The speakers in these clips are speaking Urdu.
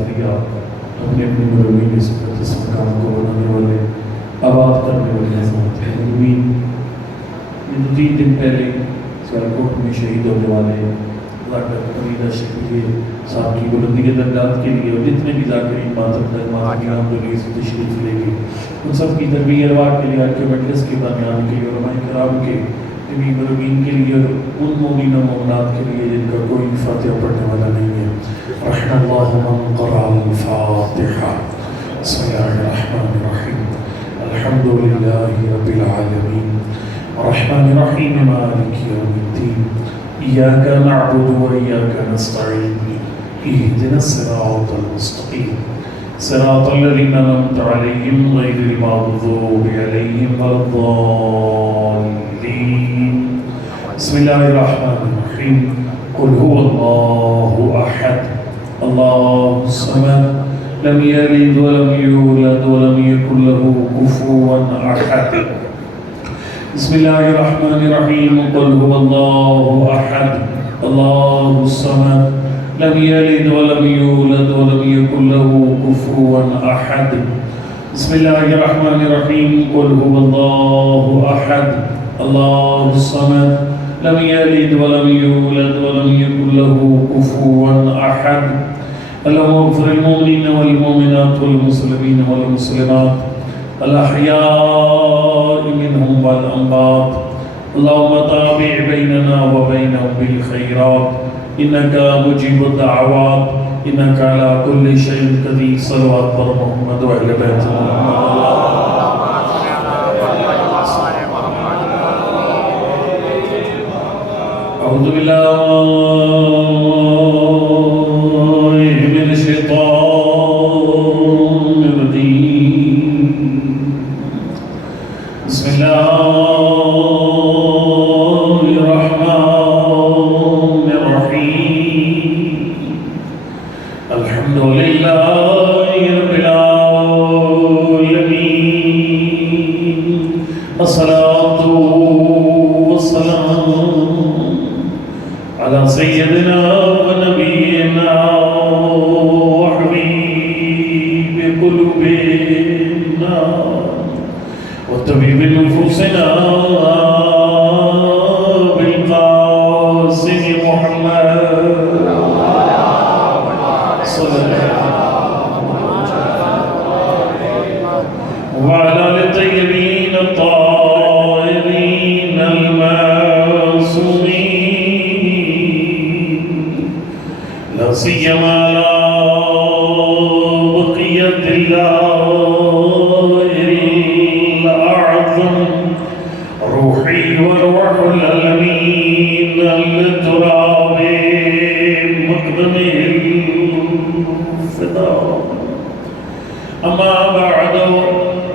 اپنے اپنے مروین اس مقدس مقام کو بنانے والے آباد کرنے والے حضرات ہیں مروین یہ 2-3 دن پہلے سیالکوٹ میں شہید ہونے والے ڈاکٹر فریدہ شکریہ صاحب کی بلندی کے درجات کے لیے اور جتنے بھی ذاکرین تشریف لے گئے ان سب کی تربیت ارواح کے لیے آج کے مجلس کے درمیان کے لیے علماء کرام کے طبی مروین کے لیے اور ان مومنین و مومنات کے لیے جن کا کوئی فاتحہ پڑھنے والا نہیں ہے رحم اللہ من قرأ الفاتحہ بسم اللہ الرحمن الرحیم الحمد للہ رب العالمین الرحمن الرحیم مالک یوم الدین إياك نعبد وإياك نستعين اهدنا الصراط المستقيم صراط الذين أنعمت عليهم غير المغضوب عليهم ولا الضالين بسم الله الرحمن الرحيم قل هو الله أحد الله الصمد لم يلد ولم يولد ولم يكن له كفوا أحد بسم الله الرحمن الرحيم قل هو الله أحد الله الصمد لم يلد ولم يولد ولم يكن له كفوا أحد بسم الله الرحمن الرحيم قل هو الله أحد الله الصمد لم يلد ولم يولد ولم يكن له كفوا أحد اللهم اغفر المؤمنين والمؤمنات والمسلمين والمسلمات الأحياء منهم والأموات اللهم تابع بيننا وبينهم بالخيرات إنك مجيب الدعوات إنك على كل شيء قدير صلوات بر محمد وعلى بيت محمد أعوذ بالله من الشيطان بسم الله الرحمن الرحيم الحمد لله رب العالمين والصلاة والسلام على سيدنا ونبينا وحبيب قلوبنا وطبيب نفوسنا بالقاسم محمد صلى الله وعلى آل الطيبين الطاهرين المعصومين لا سيما على بقية الله روحي وروح الأمين التراب مقدمه الفداء أما بعد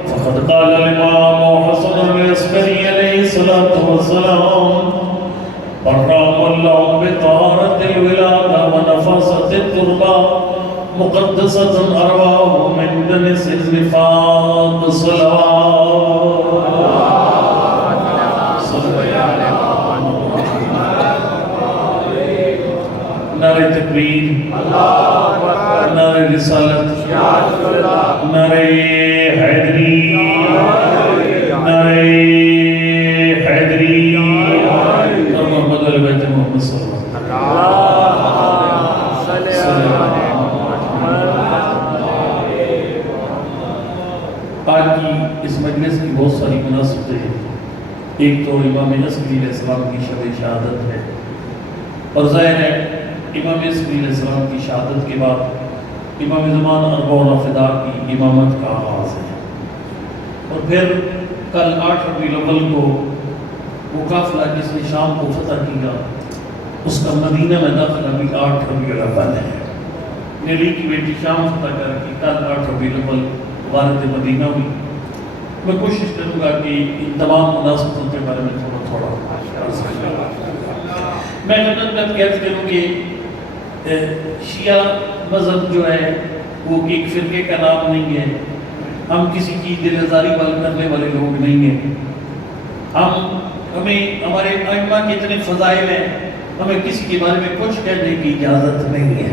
فقد قال الإمام حسن العسكري عليه الصلاة والسلام برام الله بطهارة الولادة ونفاسة التربة مقدسة أرواح من دنس النفاق صلوات نعرہ تکبیر نعرہ رسالت نعرہ حیدری نعرہ حیدری محمد علیہ بیت محمد صلی اللہ علیہ وسلم آج کی اس مجلس کی بہت ساری مناسبتیں ہیں ایک تو امام عسکری علیہ السلام کی شب شہادت ہے اور ظاہر ہے امام عسکری علیہ السلام کی شہادت کے بعد امام زمان اربعون فدا کی امامت کا آغاز ہے اور پھر کل 8 ربیع الاول کو وہ قافلہ جس نے شام کو فتح کیا اس کا مدینہ میں داخلہ بھی 8 ربیع الاول ہے علی کی بیٹی شام فتح کر کے کل 8 ربیع الاول وارد مدینہ ہوئی میں کوشش کروں گا کہ ان تمام مناسبتوں کے بارے میں تھوڑا میں خدمت میں عرض کروں کہ شیعہ مذہب جو ہے وہ ایک فرقے کا نام نہیں ہے ہم کسی کی دل آزاری کرنے والے لوگ نہیں ہیں ہمیں ہمارے ائمہ کے اتنے فضائل ہیں ہمیں کسی کے بارے میں کچھ کہنے کی اجازت نہیں ہے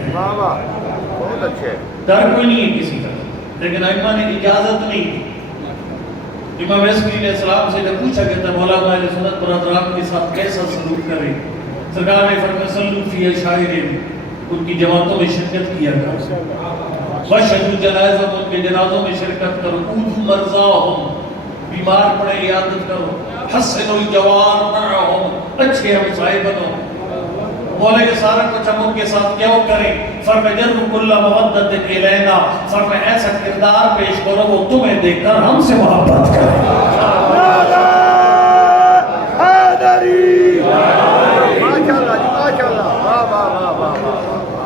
بہت اچھے. ڈر کوئی نہیں ہے کسی کا، لیکن ائمہ نے اجازت نہیں دی. امام عسکری علیہ السلام سے جب پوچھا کہ مولا اہل سنت برادران کے ساتھ کیسا سلوک کریں، سرکار نے فرمایا صلو فی عشائرہم، ان کی جماعتوں میں شرکت کیا کرو، واشہدوا جنازہم، ان کے جنازوں میں شرکت کرو، اودوا مرضاہم، بیمار پڑے عیادت کرو، حسنوا الجوار معہم، اچھے ہمسائے بنو. مولا کے سارا کچھ ہم ان کے ساتھ کیا کریں؟ فرمایا جروا کل مودۃ الینا، فرمایا ایسا کردار پیش کرو وہ تمہیں دیکھ کر ہم سے محبت کرے.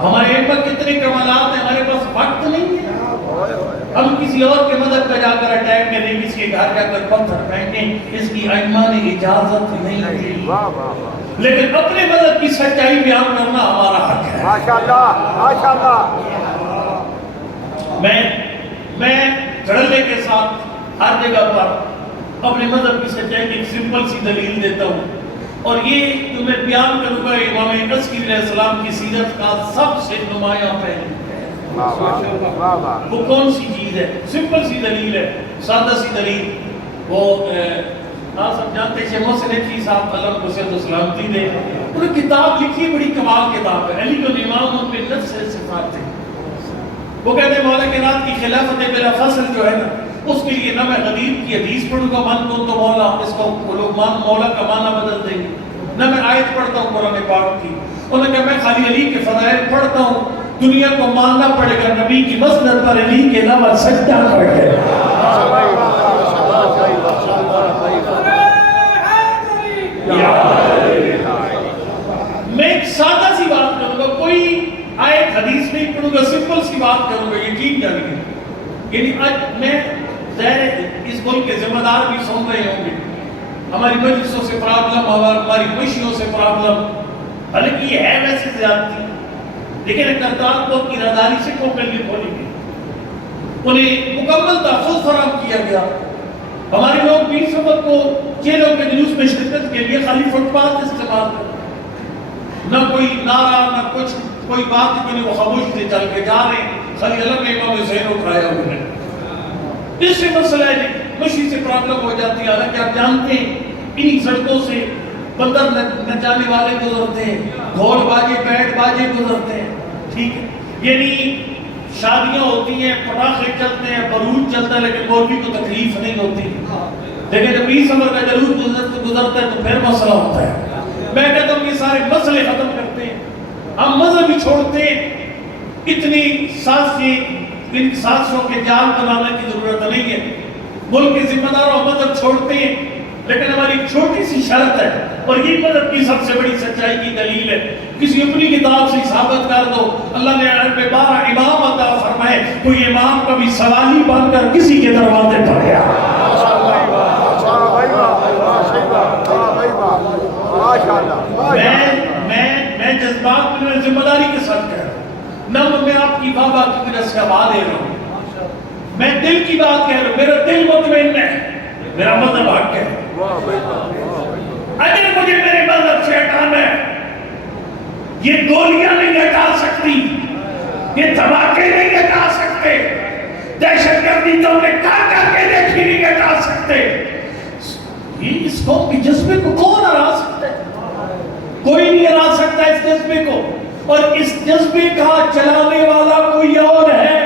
ہمارے علم کتنے کمالات ہیں، ہمارے پاس وقت نہیں ہے ہم کسی اور کے مذہب پہ جا کر اٹیک کریں، کسی کے گھر جا کر پتھر پھینکیں، اس کی ائمہ نے اجازت نہیں دی. لیکن اپنے مذہب کی سچائی بیان کرنا ہمارا حق ہے. ماشاءاللہ ماشاءاللہ. میں دھڑلے کے ساتھ ہر جگہ پر اپنے مذہب کی سچائی کی ایک سمپل سی دلیل دیتا ہوں، اور یہ جو میں بیان کروں گا امام عسکری علیہ السلام کی سیرت کا سب سے نمایاں پہلو ہے. وہ کون سی چیز ہے؟ سمپل سی دلیل ہے، سادہ سی دلیل. وہ آپ سب جانتے ہیں شیخ محسن ندوی صاحب اللہ کو صحت و سلامتی دے، انہوں نے کتاب لکھی، بڑی کمال کتاب ہے، علی الامام ان پہ نفس صفات تھے. وہ کہتے ہیں مولا کائنات کی خلافت بلا فصل جو ہے نا، اس کے لیے نہ میں غدیر کی حدیث پڑھوں گا من کو تو مولا، اس کو لوگ مولا کا معنی بدل دیں گے، نہ میں آیت پڑھتا ہوں قرآن پاک کی. انہوں نے کہا میں خالی علی کے فضائل پڑھتا ہوں، دنیا کو ماننا پڑے گا نبی کی مسند پر علی کے علاوہ سجدہ کر کے. میں ایک سادہ سی بات کروں گا، کوئی آیت حدیث نہیں پڑھوں گا، سمپل سی بات کروں گا، یقین جانیے. یعنی آج میں ظاہر اس ملک کے ذمہ دار بھی سن رہے ہوں گے، ہماری مجلسوں سے پرابلم، ہماری خوشیوں سے پرابلم، حالانکہ یہ ہے ویسے زیادتی، لیکن کرتار کو کی رداری سے کو کلی کھولی گئی، انہیں مکمل تحفظ فراہم کیا گیا. ہمارے لوگ 20 صفحت کو جیلوں کے جلوس میں شرکت کے لیے خالی فٹ پاتھ استعمال کرتے، نہ کوئی نعرہ نہ کچھ، کوئی بات کے لیے وہ خاموش سے چل کے جا رہے ہیں، خالی علم امام حسین اٹھایا ہوئے ہیں. اس سے مسئلہ ہے مشی سے پرابلم ہو جاتی ہے. حالانکہ آپ جانتے ہیں انہی سڑکوں سے بندر نچانے والے گزرتے ہیں، ڈھول باجے بیٹ باجے گزرتے ہیں، ٹھیک ہے. یعنی شادیاں ہوتی ہیں، پٹاخے چلتے ہیں، بارود چلتا ہے، لیکن مولوی کو تکلیف نہیں ہوتی. لیکن جب 20 نمبر کا جلوس گزرتا ہے تو پھر مسئلہ ہوتا ہے. میں کہتا ہوں یہ سارے مسئلے ختم کرتے ہیں، ہم مذہب ہی چھوڑتے ہیں. اتنی ان سازشوں کے جال بنانے کی ضرورت نہیں ہے. ملک کے ذمہ داروں مذہب چھوڑتے ہیں، لیکن ہماری ایک چھوٹی سی شرط ہے، اور یہ مذہب کی سب سے بڑی سچائی کی دلیل ہے. کسی اپنی کتاب سے ثابت کر دو اللہ نے عرب 12 امام عطا فرمائے، کوئی امام کبھی سوالی بن کر کسی کے دروازے پر گیا. میں جذبات میں ذمہ داری کے ساتھ کہہ رہا ہوں، نہ میں آپ کی بابا کی وجہ سے آواز دے رہا ہوں، میں دل کی بات کہہ رہا ہوں. میرا دل مطمئن ہے، میرا مذہب حق ہے. اگر مجھے میرے مذہب سے ہٹانا ہے، یہ گولیاں نہیں ہٹا سکتی، یہ دھماکے نہیں ہٹا سکتے، دہشت گردی تو نے کر کے دیکھی نہیں ہٹا سکتے. یہ اس قوم کے جذبے کو کون ہرا سکتا ہے؟ کوئی نہیں ہرا سکتا اس جذبے کو، اور اس جذبے کا چلانے والا کوئی اور ہے.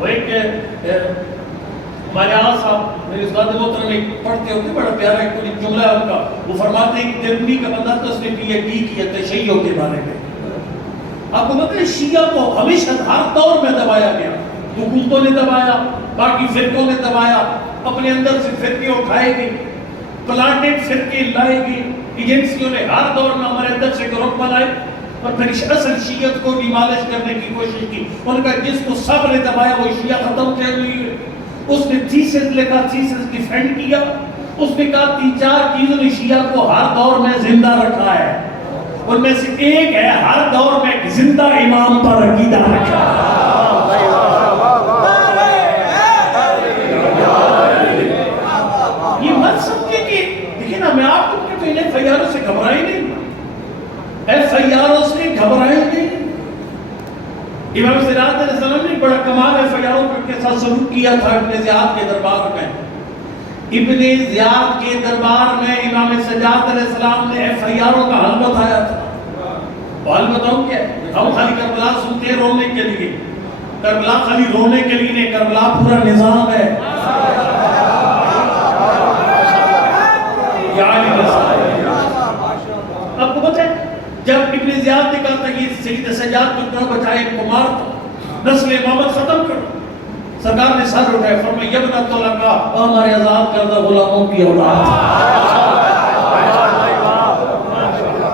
وہ ایک ہمارے آقا صاحب میرے استاد محترم ایک پڑھتے ہوتے، بڑا پیارا ایک جملہ ہے ان کا، وہ فرماتے ہیں کہ جرمنی کا بندہ تھا، اس نے پی ایچ ڈی کیا تشیع کے بارے میں. آپ کو پتہ ہے شیعہ کو ہمیشہ ہر دور میں دبایا گیا، حکومتوں نے دبایا، باقی فرقوں نے دبایا، اپنے اندر سے فرقے اٹھائے گئے، پلانٹڈ فرقے لائے گئے، ایجنسیوں نے ہر دور میں ہمارے اندر سے گروپ بنائے اور پھر اصل شیعت کو ڈیمالش کرنے کی کوشش کی. ان کا جس کو سب نے دبایا وہ شیعہ ختم کر لی. اس نے تھیسس لکھا، تھیسس ڈیفینڈ کیا، اس نے کہا 3-4 چیزوں نے شیعہ کو ہر دور میں زندہ رکھا ہے، ان میں سے ایک ہے ہر دور میں زندہ امام پر عقیدہ رکھا. یہ مت سمجھے کہ دیکھیں نا، میں آپ کو کہتے ہیں ایف آئی آروں سے گھبرائے نہیں، ایف آئی آروں سے گھبرائے نہیں. امام سراج علیہ السلام نے بڑا کمال فیاروں کے ساتھ سلوک کیا تھا ابن زیاد کے دربار میں. ابن زیاد کے دربار میں امام سجاد علیہ السلام نے فیاروں کا حل بتایا تھا. وہ حل بتاؤں کیا؟ ہم خالی کربلا سنتے ہیں رونے کے لیے. کربلا خالی رونے کے لیے نہیں، کربلا پورا نظام ہے. آپ کو پتہ ہے جب ابن زیاد نے کہا تھا یہ سید سجاد کو اتنا بچائے ان کو مار دو، نسل امامت ختم کرو، سرکار نے سر اٹھائے فرمایا یبن طلقاء ہمارے آزاد کردہ غلاموں کی اولاد.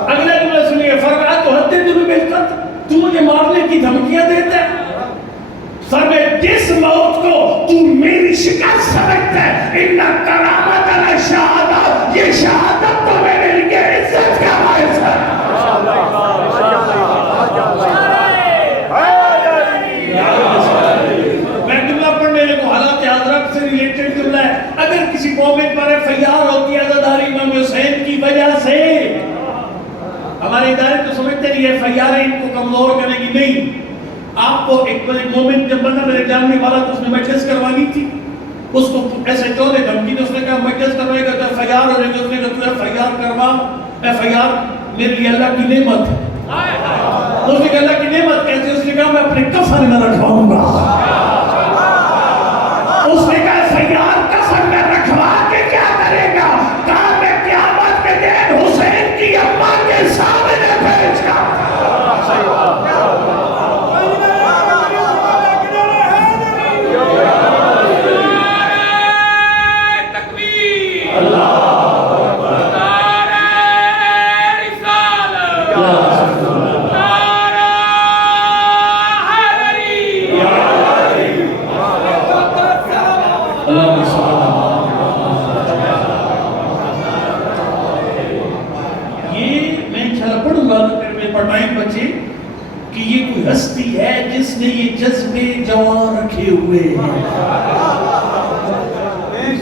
اگلے جملے سنیے، فرمایا تو حد تمہیں ملکت، تو مجھے مارنے کی دھمکیاں دیتا ہے. فرمایا جس موت کو تو میری شکست سمجھتا ہے، ان کرامت علی شہادت، یہ شہادت تو میرے لیے عزت کا باعث ہے. میں جملہ پڑھنے لگوں، حالات حضرت سے ریلیٹڈ جملہ ہے. اگر کسی مومن پر فیار ہوتی ہے عزاداری امام حسین کی وجہ سے، ہمارے ادارے تو سمجھتے نہیں ہے فیاریں ان کو کمزور کرنے کی. نہیں، آپ کو ایک مومن جب بندہ میرے جاننے والا تو اس نے مجلس کروانی تھی، اس کو ایسے چودے دھمکی نے، اس نے کہا مجلس کروائے گا تو فیار ہو رہے گا. اس نے کہا تو فیار کروا، فیار میرے لیے اللہ کی نعمت ہے. اس نے کہا اللہ کی نعمت کہتے ہیں؟ اس نے کہا میں اپنے کفن میں رکھواؤں گا. اس نے کہا فیار کفن میں رکھوا کے کیا کرے گا؟ کہا میں قیامت کے دن حسین کی اماں کے سامنے بھیج گا. کہ یہ کوئی ہستی ہے جس نے یہ جذبے جوان رکھے ہوئے ہیں.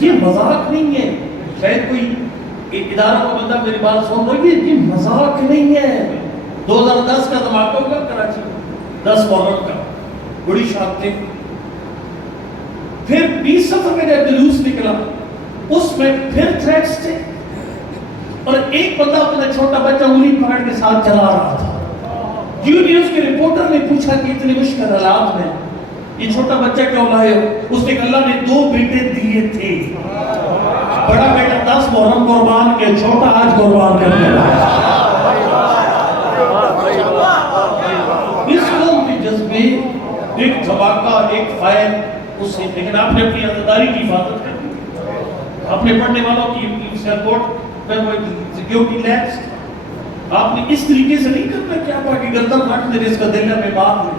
یہ مذاق نہیں ہے. شاید کوئی ادارہ کا بندہ میری بات سن رہا ہے، یہ مذاق نہیں ہے. 2010 کا دھماکہ ہوگا کراچی میں، 10 محرم کا، بڑی شاد تھی. پھر 20 صفحے کا جب جلوس نکلا اس میں پھر تھریٹس تھے، اور ایک بندہ اپنا چھوٹا بچہ انگلی پکڑ کے ساتھ چلا رہا تھا. نیوز کے رپورٹر نے پوچھا کہ اتنے مشکل حالات میں یہ چھوٹا بچہ کیوں لائے ہو؟ اس نے کہا اللہ نے 2 بیٹے دیے تھے، بڑا بیٹا 10 محرم قربان کے، چھوٹا آج قربان کرنے لگا. اس قوم کے جذبے، ایک دھماکہ، ایک فائر، اس سے لیکن آپ نے اپنی عزاداری کی حفاظت کر دی. اپنے پڑھنے والوں کی سپورٹ سیکیورٹی لیبس آپ نے اس طریقے سے نہیں کرنا کہ آپ آگے گردن رکھ دیں اس کا دل میں بات ہے.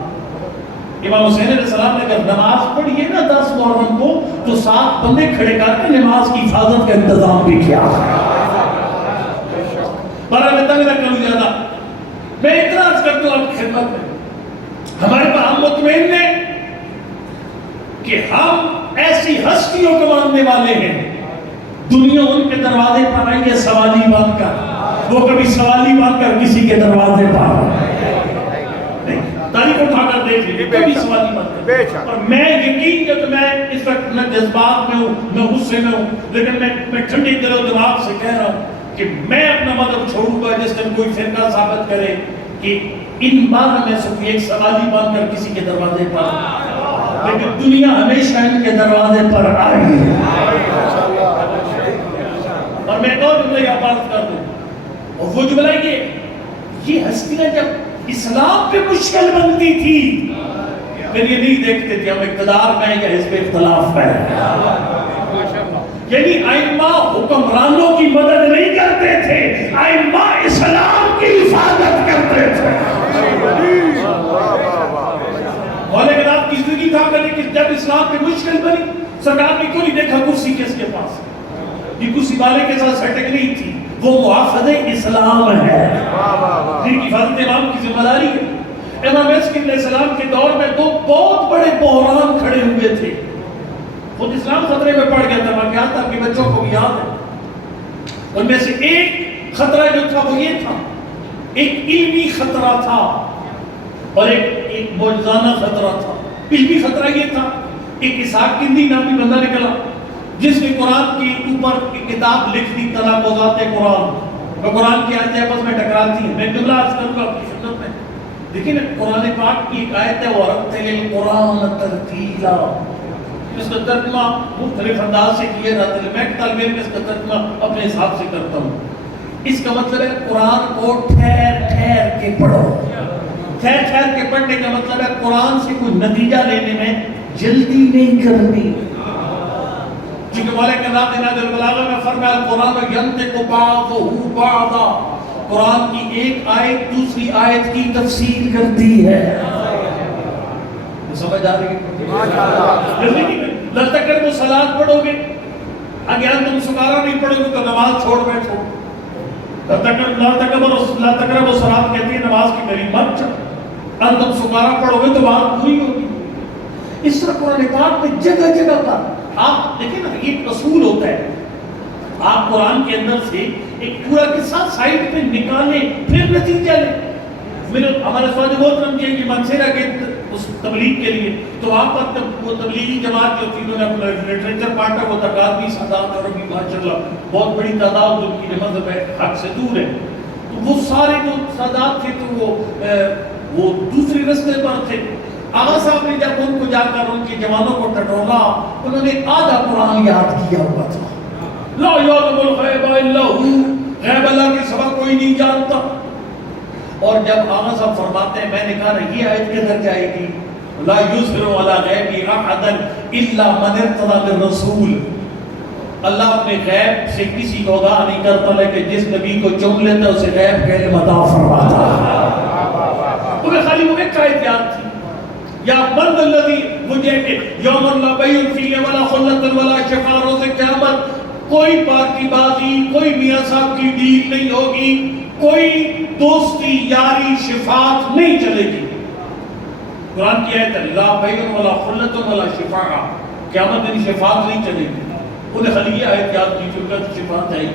امام حسین علیہ السلام نے اگر نماز پڑھی ہے نا 10 محرم کو تو 7 بندے کھڑے کر کے نماز کی حفاظت کا انتظام بھی کیا. پر میں تنگ نہ کروں زیادہ، میں اعتراض کرتا ہوں آپ کی خدمت میں. ہمارے پر ہم مطمئن ہیں کہ ہم ایسی ہستیوں کو ماننے والے ہیں، دنیا ان کے دروازے پر آئی ہے سوالی بن کر، وہ کبھی سوالی بن کر کسی کے دروازے پر نہیں. تاریخ اٹھا کر دیکھ لیجیے، کبھی سوالی بن کر. اور میں یقین کہ میں اس وقت میں جذبات میں ہوں، میں غصے میں ہوں، لیکن میں ٹھنڈی دل و دماغ سے کہہ رہا ہوں کہ میں اپنا مذہب چھوڑوں گا جس دن کوئی فرقہ ثابت کرے کہ ان 12 میں سے ایک سوالی بن کر کسی کے دروازے پر، لیکن دنیا ہمیشہ ان کے دروازے پر آئے گی. اور میں ایک اور جملہ یہ بات کر دوں، اور وہ جملہ یہ ہستیاں جب اسلام پہ مشکل بنتی تھی پھر یہ نہیں دیکھتے تھے ہم اقتدار میں یا حزب اختلاف میں. یعنی ائمہ حکمرانوں کی مدد نہیں کرتے تھے، ائمہ اسلام کی حفاظت کرتے تھے. مولا کلام کی زندگی تھا کہ جب اسلام پہ مشکل بنی سرکار نے کوئی دیکھا کرسی کس کے پاس، یہ کرسی والے کے ساتھ سیٹنگ نہیں تھی، وہ محافظ اسلام ہے جن کی حفاظت امام کی ذمہ داری ہے. امام علیہ السلام کے دور میں 2 بہت بڑے بحران کھڑے ہوئے تھے. خود اسلام خطرے میں پڑ گیا تھا، واقعات آپ کے بچوں کو بھی یاد ہے. ان میں سے ایک خطرہ جو تھا وہ یہ تھا، ایک علمی خطرہ تھا اور ایک ایک معجزانہ خطرہ تھا. علمی خطرہ یہ تھا، ایک اسحاق کندی نامی بندہ نکلا جس نے قرآن کے اوپر ایک کتاب لکھ دی، تناقضات قرآن. وہ قرآن کی آیتیں آپس میں ٹکراتی ہیں. میں جملہ عرض کروں گا آپ کی خدمت میں. دیکھیں نا، قرآن پاک کی ایک آیت ہے وَرَتِّلِ الْقُرْآنَ تَرْتِيلًا. اس کا ترجمہ مختلف انداز سے کیا جاتا ہے. میں طالب علم اس کا ترجمہ اپنے حساب سے کرتا ہوں. اس کا مطلب ہے قرآن کو ٹھہر ٹھہر کے پڑھو. ٹھہر ٹھہر کے پڑھنے کا مطلب ہے قرآن سے کوئی نتیجہ لینے میں جلدی نہیں کرنی. چونکہ مولا کلام نے نازل البلاغہ میں فرمایا القرآن ینطق بعضہ بعضا، قرآن کی ایک آیت دوسری آیت کی تفسیر کرتی ہے. سمجھ آ رہی ہے؟ لل تک وہ صلاۃ پڑھو گے، اگر تم سکارا نہیں پڑھو گے تو نماز چھوڑ بیٹھو. لا تقربوا الصلاۃ کہتی ہے نماز کی قریب مت جاؤ. اگر تم سکارا پڑھو گے تو بات پوری ہوگی. اس طرح قرآن پاک میں جگہ جگہ پر آپ دیکھیں نا، ایک اصول ہوتا ہے، آپ قرآن کے اندر سے ایک پورا قصہ سائڈ پہ نکالیں پھر نتیجہ لیں. ہمارے سوال بہت رم کیا کہ منصیرہ کے اس تبلیغ کے لیے تو وہاں پر وہ تبلیغی جماعت جو تھی انہوں نے اپنا لٹریچر بانٹا، وہ تقاض 20,000 اور ابھی ماشاءاللہ بہت بڑی تعداد ان کی مذہب ہے حق سے دور ہے. تو وہ سارے جو تعداد تھے تو وہ دوسری رستے پر تھے. آغا صاحب نے جب ان کو جا کر ان کے جوانوں کو ٹٹولا، انہوں نے آدھا قرآن یاد کیا ہوا تھا. لا یعلم الغیب الا ہو، غیب اللہ کے سوا کوئی نہیں جانتا. اور جب آغا صاحب فرماتے ہیں میں نے کہا یہ آیت کدھر جائے گی؟ لا یظہر علی غیبہ احدا الا من ارتضی بالرسول. اللہ اپنے غیب سے کسی کو آگاہ نہیں کرتا لیکن جس نبی کو چن لیتا اسے غیب کا علم عطا فرماتا. انہیں خالی وہ ایک آیت یاد تھی، یا من الذی، مجھے کہ یوم لا بیع فیہ ولا خلۃ ولا شفاء، روز قیامت کوئی پارٹی بازی، کوئی میاں صاحب کی ڈیل نہیں ہوگی، کوئی دوستی یاری شفاعت نہیں چلے گی. قرآن کی آیت ہے لا بیع ولا خلۃ ولا شفاء، قیامت دن شفاعت نہیں چلے گی. انہیں خالی یہ آیت یاد کی چونکہ شفاعت ہے ہی.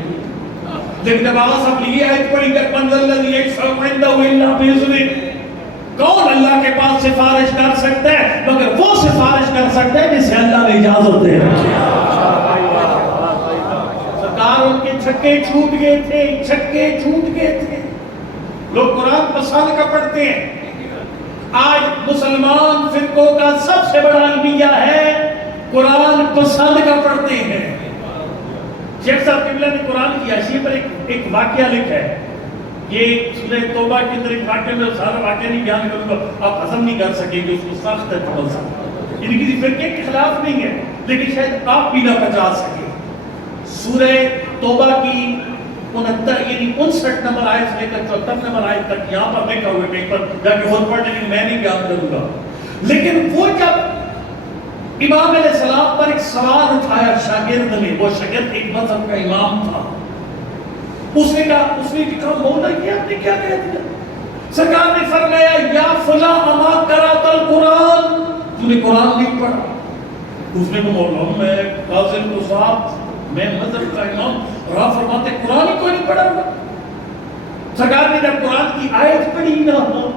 لیکن جب آغا صاحب نے یہ آیت پڑھی کہ من الذی یشفع عنده الا باذنہ، کون اللہ کے پاس سفارش کر سکتا ہے مگر وہ سفارش کر سکتا ہے جسے اللہ نے اجازت دے رکھی. سرکار ان کے چھکے چھوٹ گئے تھے، چھکے چھوٹ گئے تھے. لوگ قرآن پسند کا پڑھتے ہیں. آج مسلمان فرقوں کا سب سے بڑا المیہ ہے قرآن پسند کا پڑھتے ہیں. شیخ صاحب قبلہ نے قرآن کی حاشیے پر ایک واقعہ لکھا ہے. یہ سورہ توبہ کے اندر ایک واقعہ میں سارا واقعہ نہیں بیان کروں گا، آپ ہضم نہیں کر سکیں گے، اس کو سخت ہے تھوڑا سا. یعنی کسی فرقے کے خلاف نہیں ہے لیکن شاید آپ بھی نہ بچا سکیں. سورہ توبہ کی 59 نمبر آیت سے لے کر 74 نمبر آیت تک یہاں پر لکھا ہوئے کہیں پر جا کے خود پڑھ لیکن میں نہیں بیان کروں گا. لیکن وہ جب امام علیہ السلام پر ایک سوال اٹھایا شاگرد نے، وہ شاگرد ایک مذہب کا امام تھا، اس نے کہا مولا یہ آپ نے کیا کہہ دیا؟ سرکار نے فرمایا یا فلاں اما قرأت القرآن، تو نے قرآن نہیں پڑھا؟ اس نے کہا مولا میں قاضی کو صاحب، میں مذہب کا امام، اور فرماتے قرآن ہی کوئی نہیں پڑھا ہوگا. سرکار نے جب قرآن کی آیت پڑھی نہ ہو،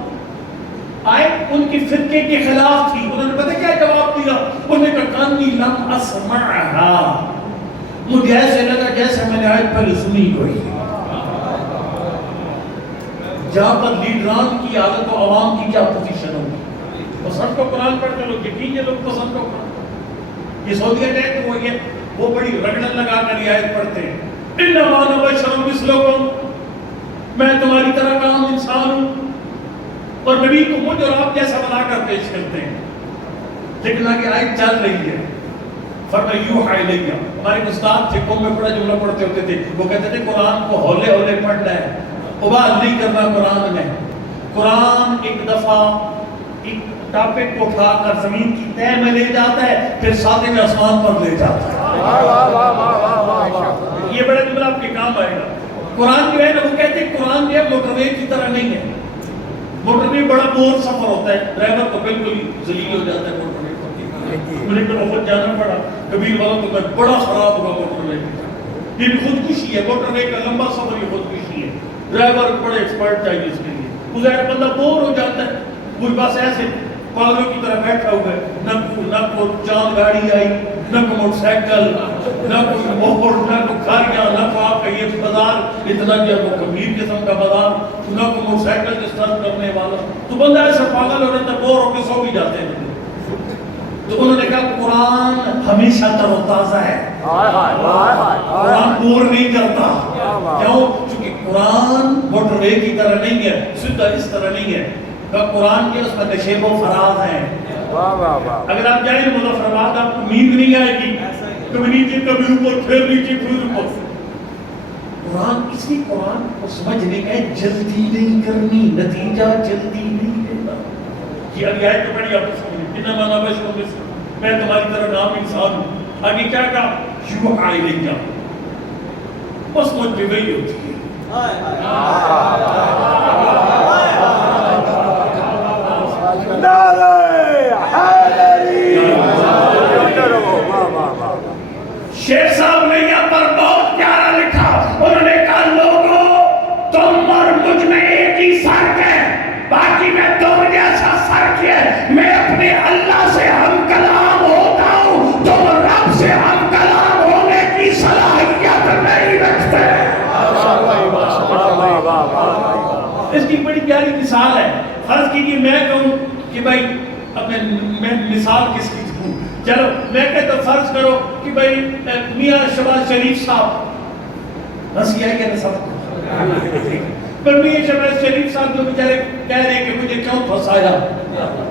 آیت ان کی فرقے کے خلاف تھی، انہوں نے پتہ کیا جواب دیا؟ انہوں نے کہا کانی لم اسمعها، مجھے ایسے لگا جیسے میں نے آیت پہلے سنی کوئی. جہاں پر لیڈران کی عادت و عوام کی کیا پوزیشن ہوگی؟ پسند کو قرآن پڑھتے لوگ، یقین یہ لوگ پسند کو قرآن. یہ سعودیہ جائے تو وہ بڑی رگڑن لگا کر یہ آیت پڑھتے ہیں انما انا بشر مثلکم، میں تمہاری طرح کا عام انسان ہوں، اور نبی کو مجھ اور آپ جیسا بنا کر پیش کرتے ہیں. لیکن آگے آیت چل رہی ہے، فرمایا یوحی الیہ. ہمارے استاد تھے، قوم میں بڑا جملہ پڑھتے ہوتے تھے، وہ کہتے تھے قرآن کو ہولے ہولے پڑھنا ہے، ابال نہیں کرنا قرآن میں. قرآن ایک دفعہ ایک ٹاپک کو اٹھا کر زمین کی تہہ میں لے جاتا ہے، پھر ساتویں آسمان پر لے جاتا ہے. یہ بڑا جملہ آپ کے کام آئے گا. قرآن جو ہے نا، وہ کہتے ہیں قرآن جو ہے موٹر وے کی طرح نہیں ہے. موٹر وے بڑا بور سفر ہوتا ہے، ڈرائیور کو بالکل ذلیل ہو جاتا ہے موٹر وے پر. مجھے تو بہت جانا پڑا کبیر والا تو میں بڑا خراب ہوا موٹر وے کی. یہ بھی خودکشی ہے، موٹر وے کا لمبا سفر یہ خودکشی ہے. ڈرائیور بڑے ایکسپرٹ چاہیے اس کے لیے. ظاہر بندہ بور ہو جاتا ہے. کوئی بس ایسے پاگلوں کی طرح بیٹھا ہوا ہے، نہ کوئی چاند گاڑی آئی، نہ کوئی موٹر سائیکل، نہ کوئی موڑ، نہ کوئی گاڑیاں، نہ کوئی آپ کا یہ بازار اتنا جو وہ کبیر قسم کا بازار، نہ کوئی موٹر سائیکل کے ساتھ کرنے والا، تو بندہ ایسا پاگل ہو جاتا ہے، بور ہو کے سو بھی جاتے ہیں۔ تو انہوں نے کہا قرآن ہمیشہ تر و تازہ ہے، قرآن بور نہیں کرتا۔ کیوں؟ چونکہ قرآن موٹر وے کی طرح نہیں ہے، سیدھا اس طرح نہیں ہے، قرآن کے اس میں نشیب و فراز ہیں۔ اگر آپ جائیں مظفر آباد آپ کو نیند نہیں آئے گی، کبھی نیچے کبھی اوپر، پھر نیچے پھر اوپر۔ قرآن اس لیے قرآن کو سمجھنے کا جلدی نہیں کرنی، نتیجہ جلدی نہیں دیتا۔ یہ ابھی آیت تو پڑھی آپ کو سمجھیں، انما انا بشر مثلکم، میں تمہاری طرح عام انسان ہوں۔ آگے کیا کہا؟ یوحی الی، بس مجھ پہ وحی ہوتی ہے۔ شیخ صاحب نے یہاں پر بہت پیارا لکھا، انہوں نے کہا لوگوں تم اور مجھ میں ایک ہی فرق ہے، باقی میں تم جیسا فرق ہے، میں اپنے اللہ سے ہم کلام ہوتا ہوں، تم رب سے ہم کلام ہونے کی صلاحیت نہیں رکھتے۔ اس کی بڑی پیاری مثال ہے۔ فرض کیجئے میں کہوں کہ بھائی میں مثال کس کی دوں، چلو میں کہتا فرض کرو کہ بھائی میاں شہباز شریف صاحب، ہنسی آئی ہے نا سب کو، پر میاں شہباز شریف صاحب جو بیچارے کہہ رہے کہ مجھے کیوں پھنسایا،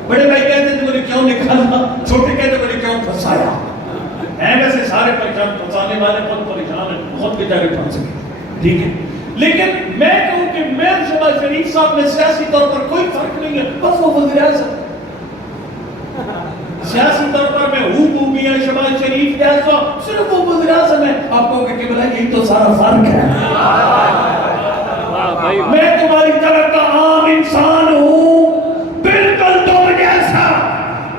بڑے بھائی کہتے تھے مجھے کیوں نکالا، چھوٹے کہتے مجھے کیوں پھنسایا، ہیں ویسے سارے پریشان، پھنسانے والے خود پریشان ہیں، خود بیچارے پھنس گئے، ٹھیک ہے۔ لیکن میں کہوں کہ میاں شہباز شریف صاحب میں سیاسی طور پر کوئی فرق نہیں ہے، بس وہ وزیر اعظم، سیاسی طور پر میں ہوں میاں شہباز شریف جیسا، صرف وہ وزیر اعظم ہے، آپ کہو گے کہ بلا یہی تو سارا فرق ہے۔ میں تمہاری طرح کا عام انسان ہوں، بالکل تم جیسا،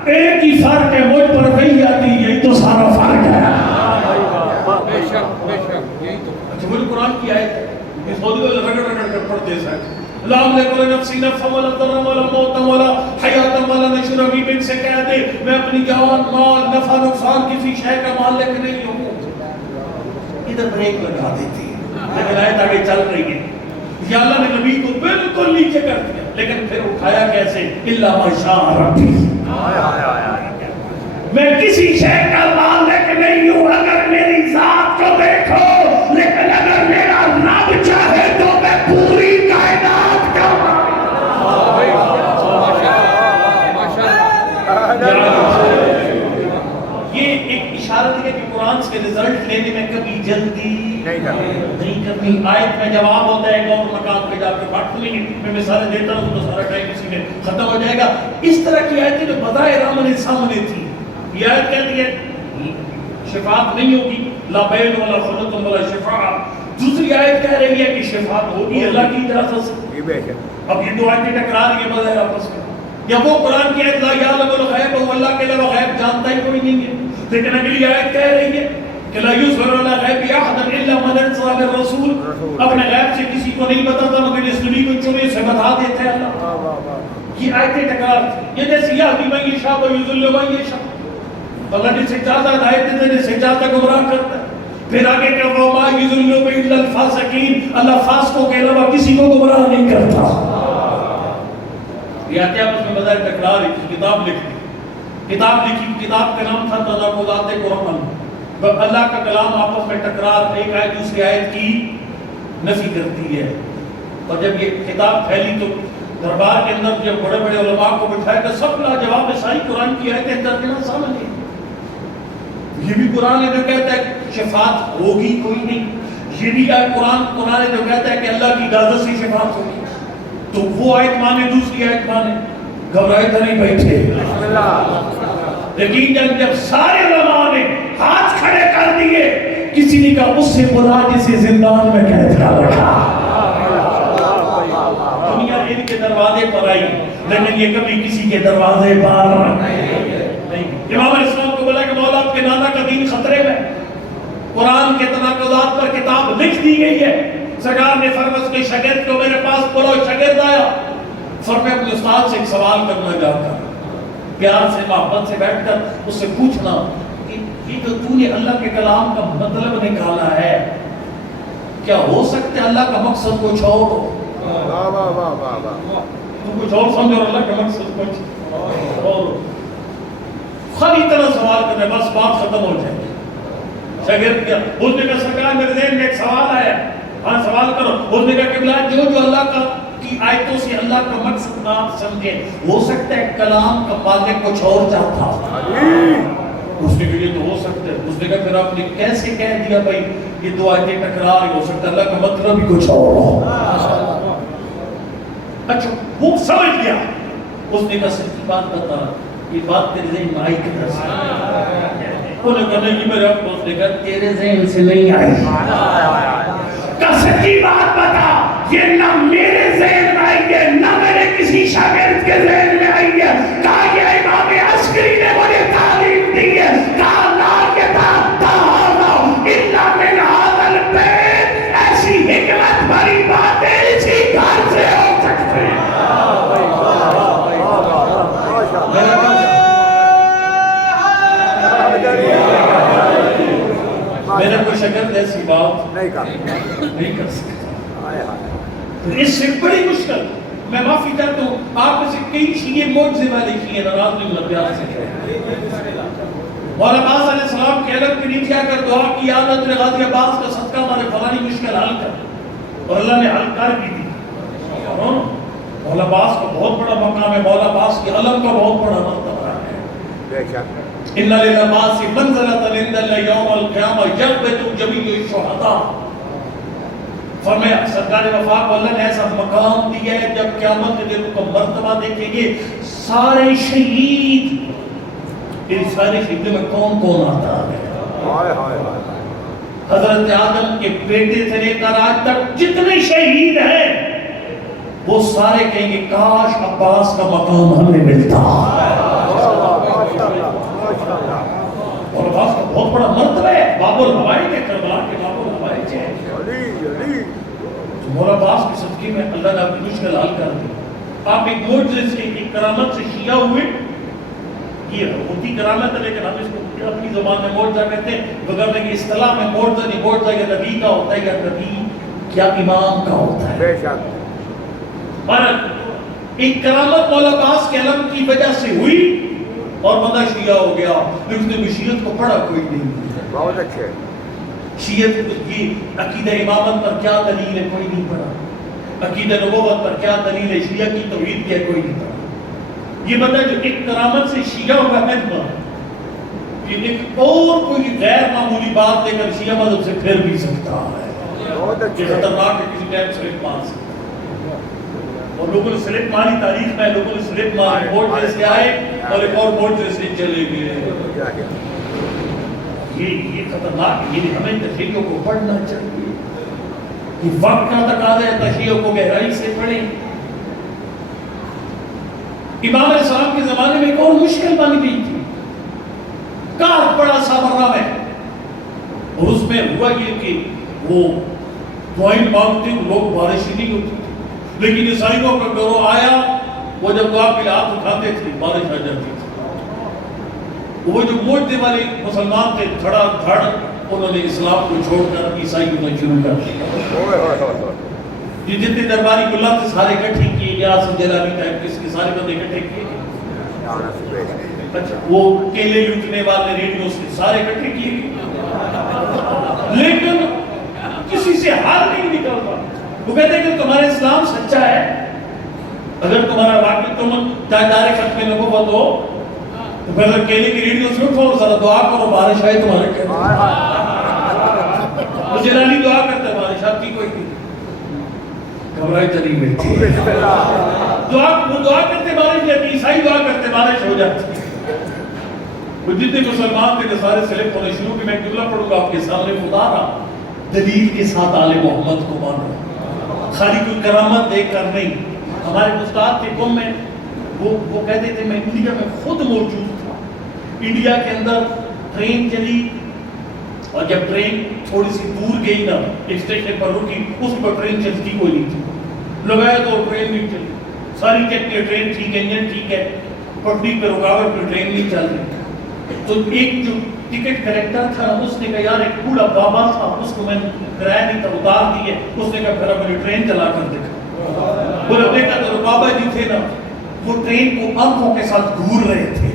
ایک ہی فرق ہے، مجھ پر وحی آتی، یہی تو سارا فرق ہے۔ اچھا مجھے قرآن کی آیت ہے، اس خود کو رگڑ رگڑ کر پڑھتے ہیں، لا املک لنفسی نفعا ولا ضرا ولا موتا ولا حیاتا ولا نشورا، بھی ان سے کہہ دے میں اپنی جان مال نفع نقصان کسی شے کا مالک نہیں ہوں۔ ادھر بریک لگا دیتی ہے، لیکن آیت آگے چل رہی ہے۔ یا اللہ نے نبی کو بالکل نیچے کر دیا، لیکن پھر اٹھایا کیسے؟ الا ما شاء ربی، میں کسی شے کا مالک نہیں ہوں اگر میری ذات کو دیکھو، لیکن اگر میرا رب چاہے تو میں پوری کائنات کا یہ ایک اشارت ہے کہ قرآن سے رزلٹ لینے میں کبھی جلدی نہیں کرنی۔ آیت میں جواب ہوتا ہے ایک اور مقام پہ جا کے پڑھ لیں گے، میں مثالیں دیتا ہوں تو سارا ٹائم اسی میں ختم ہو جائے گا۔ اس طرح کی آیتیں جو بظاہر ہمارے سامنے تھی، یہ آیت کہتی ہے شفاعت نہیں ہوگی، لا بین ولا خلط ولا شفاع۔ دوسری آیت کہہ رہی ہے کہ شفاعت ہوگی اللہ کی اجازت سے۔ اب یہ دو آیتیں ٹکرا رہی ہیں بظاہر آپس میں، یا وہ قرآن کی آیت لا یعلم الغیب، وہ اللہ کے علاوہ غیب جانتا ہی کوئی نہیں ہے، لیکن اگلی آیت کہہ رہی ہے کہ لا یظہر علی غیب احد الا من ارسل بالرسول، اپنے غیب سے کسی کو نہیں بتاتا مگر اس نبی کو چنے سے بتا دیتے ہیں اللہ۔ یہ آیتیں ٹکرار تھی، یہ جیسے یہدی من یشاء ویضل من یشاء، اللہ جسے چاہتا ہے ہدایت دیتا ہے، جسے چاہتا ہے گمراہ کرتا ہے۔ پھر آگے کہ وما یضل الا الفاسقین، اللہ فاسقوں کے علاوہ کسی کو گمراہ نہیں کرتا۔ یہ آتے آپ اس میں بظاہر ٹکرار ہے، کتاب لکھی، کتاب کا نام تھا تناقضات قرآن، اللہ کا کلام آپس میں ٹکرار، ایک آیت دوسری آیت کی نفی کرتی ہے۔ اور جب یہ کتاب پھیلی تو دربار کے اندر جب بڑے بڑے علماء کو بٹھایا تو سب لاجواب ساری قرآن کی آیتیں ترجمہ سامنے، یہ بھی قرآن ہے جو کہتا ہے شفاعت ہوگی کوئی نہیں، یہ بھی قرآن ہے جو کہتا ہے کہ اللہ کی اجازت سے شفاعت ہوگی، تو وہ آیت مانے دوسری آیت مانے، گھبرائے تو نہیں بیٹھے۔ لیکن جب سارے علماء نے ہاتھ کھڑے کر دیے، کسی نے کہا اس سے بلا جسے زندان میں قید کر رکھا۔ دنیا ان کے دروازے پر آئی، لیکن یہ کبھی کسی کے دروازے پر نہیں۔ امام اسلام کو بولا کہ مولا آپ کے نانا کا دین خطرے میں، قرآن کے تناقضات پر کتاب لکھ دی گئی ہے۔ سرکار نے فرمایا کہ شاگرد کو میرے پاس بلاؤ، شاگرد آیا، فرمایا اپنے استاد سے ایک سوال کرنا جا کر، پیار سے محبت سے بیٹھ کر اس سے پوچھنا کہ یہ جو تو نے اللہ کے کلام کا مطلب نکالا ہے، کیا ہو سکتا ہے اللہ کا مقصد کچھ اور ہو؟ واہ واہ واہ واہ واہ تو کچھ اور سمجھو اور اللہ کا مقصد کچھ اور، خالی طرح سوال کرنا بس بات ختم ہو جائے گی۔ شاگرد کیا اس نے کہا سرکار میرے ذہن میں ایک سوال آیا، ہاں سوال کرو۔ اس نے کہا کہ بلا جو اللہ کا کی آیتوں سے اللہ کا مقصد آپ سمجھے، ہو سکتا ہے کلام کا مالک کچھ اور چاہتا ہو؟ اس نے کہا یہ تو ہو سکتا ہے۔ اس نے کہا پھر آپ نے کیسے کہہ دیا بھائی یہ دو آیتیں ٹکرا رہی، ہو سکتا ہے اللہ کا مطلب ہی کچھ اور ہو؟ اچھا وہ سمجھ گیا۔ اس نے کہا سچی بات بتا، یہ بات تیرے ذہن میں آئی کدھر سے؟ انہوں نے کہا نہیں میرے اب۔ اس نے کہا تیرے ذہن سے نہیں آئی، کہا سچی بات بتا یہ نہ میرے ذہن میں آئی ہے نہ میرے کسی شاگرد کے ذہن میں آئی ہے۔ کہا یہ امام عسکری نے مجھے تعلیم دی ہے، کہا لا یتعالی الا من هذا البيت، ایسی حکمت بھری باتیں اسی گھر سے ہو سکتے ہیں۔ میرا کوئی شاگرد ایسی بات نہیں کر سکتا۔ اس سے بڑی مشکل، میں معافی چاہتا ہوں آپ میں سے کئی شیعہ معجزے والے شیعہ ناراض نہیں ہونا، پیار سے مولا عباس علیہ السلام کے علم کے نیچے آ کر دعا کی یا اللہ تیرے غازی عباس کا صدقہ ہمارے فلانی مشکل حل کر، اور اللہ نے حل کر بھی دی۔ مولا عباس کا بہت بڑا مقام ہے، مولا عباس کے علم کا بہت بڑا مرتبہ ہے۔ ان للعباس منزلۃ عند اللہ یوم القیامہ یغبط جمیع الشہداء، فرمایا سرکار وفا کو اللہ نے ایسا مقام دیا ہے جب قیامت کے دن کو مرتبہ دیکھیں گے سارے شہید، ان سارے شہیدوں میں کون کون آتا ہے؟ حضرت آدم کے بیٹے سے لے کر آج تک جتنے شہید ہیں وہ سارے کہیں گے کاش عباس کا مقام ہمیں ملتا۔ اور عباس کا بہت بڑا مرتبہ ہے، باب الحوائج ہے، کربلا کے باب الحوائج ہے۔ مولا عباس کی صدقے میں اللہ نے اپنی مشکل حل کر دی۔ آپ ایک معجزے سے ایک کرامت سے شیعہ ہوئے، یہ ہوتی کرامت ہے لیکن ہم اس کو اپنی زبان میں معجزہ کہتے ہیں، وگرنہ کہ اصطلاح میں معجزہ نہیں، معجزہ یا نبی کا ہوتا ہے یا نبی یا امام کا ہوتا ہے۔ اور ایک کرامت مولا عباس کے علم کی وجہ سے ہوئی اور بندہ شیعہ ہو گیا، لیکن اس نے شیعت کو پڑھا کوئی نہیں۔ بہت اچھے شیعت کی عقیدہ امامت پر کیا دلیل ہے کوئی نہیں پڑھا، عقیدہ نبوت پر کیا دلیل ہے، شیعہ کی توحید کیا کوئی نہیں پڑھا۔ یہ بندہ جو ایک کرامت سے شیعہ ہوا ہے کہ ایک اور کوئی غیر معمولی بات لے کر شیعہ مذہب سے پھر بھی سکتا ہے، بہت یہ اچھے خطرناک ہے، کسی ٹائم سلپ مار سکتا ہے۔ اور لوگوں نے سلپ ماری، تاریخ میں لوگوں نے سلپ ماری، ووٹ جیسے آئے اور ایک اور ووٹ جیسے چلے گئے۔ یہ خطرناک ہے، یہ ہمیں تشریحوں کو پڑھنا چاہیے، یہ وقت کا تقاضا ہے تشریحوں کو گہرائی سے پڑھیں۔ امام علیہ السلام کے زمانے میں ایک اور مشکل بن گئی تھی، کار بڑا سا مرہ ہے، اور اس میں ہوا یہ کہ وہ دعائیں مانگتے لوگ بارش ہی نہیں ہوتی تھی، لیکن عیسائیوں کا گروہ آیا، وہ جب دعا کے ہاتھ اٹھاتے تھے بارش آ جاتی تھی۔ وہ جو معجزے والے مسلمان تھے دھڑا دھڑ انہوں نے اسلام کو چھوڑ کر عیسائی ہونا شروع کر دیا۔ یہ جتنے درباری ملا تھے سارے اکٹھے کیے گئے، آصف جلالی ٹائپ کے سارے بندے اکٹھے کیے گئے۔ اچھا وہ کیلے لوٹنے والے ریڈیو سے سارے اکٹھے کیے گئے، لیکن کسی سے حال نہیں نکلتا۔ وہ کہتے ہیں کہ تمہارا اسلام سچا ہے، اگر تمہارا واقعی تم تاجدار ختم نبوت ہو تو پھر کیلے کی ریڈیو سے اٹھو اور ذرا دعا کرو بارش آئے تمہارے کہتے ہیں۔ وہ جلالی دعا کرتا ہے بارش آتی کوئی نہیں، گھبرائی چلی گئی تھی، وہ دعا کرتے بارش جاتی، عیسائی دعا کرتے بارش ہو جاتی۔ وہ جتنے مسلمان تھے سارے سلپ ہونے شروع کی۔ میں جملہ پڑھوں گا آپ کے سامنے، خدا را دلیل کے ساتھ آل محمد کو مانو، خالی کوئی کرامت دیکھ کر نہیں۔ ہمارے استاد کے قوم میں وہ کہتے تھے، میں انڈیا میں خود موجود تھا، انڈیا کے اندر ٹرین چلی اور جب ٹرین تھوڑی سی دور گئی نا ایک اسٹیشن پر رکی، اس پر ٹرین چلتی کوئی نہیں تھی، لگایا تو ٹرین نہیں چلی، ساری چیک کی ٹرین ٹھیک ہے، انجن ٹھیک ہے، پٹری پہ رکاوٹ پہ ٹرین نہیں چل رہی. تو ایک جو ٹکٹ کلیکٹر تھا اس نے کہا یار ایک بوڑھا بابا تھا اس کو میں کرایہ نہیں تھا اتار دیے. اس نے کہا پھر اپنی ٹرین چلا کر دیکھا. وہ جب دیکھا تو بابا جی تھے نا وہ ٹرین کو آنکھوں کے ساتھ گھور رہے تھے.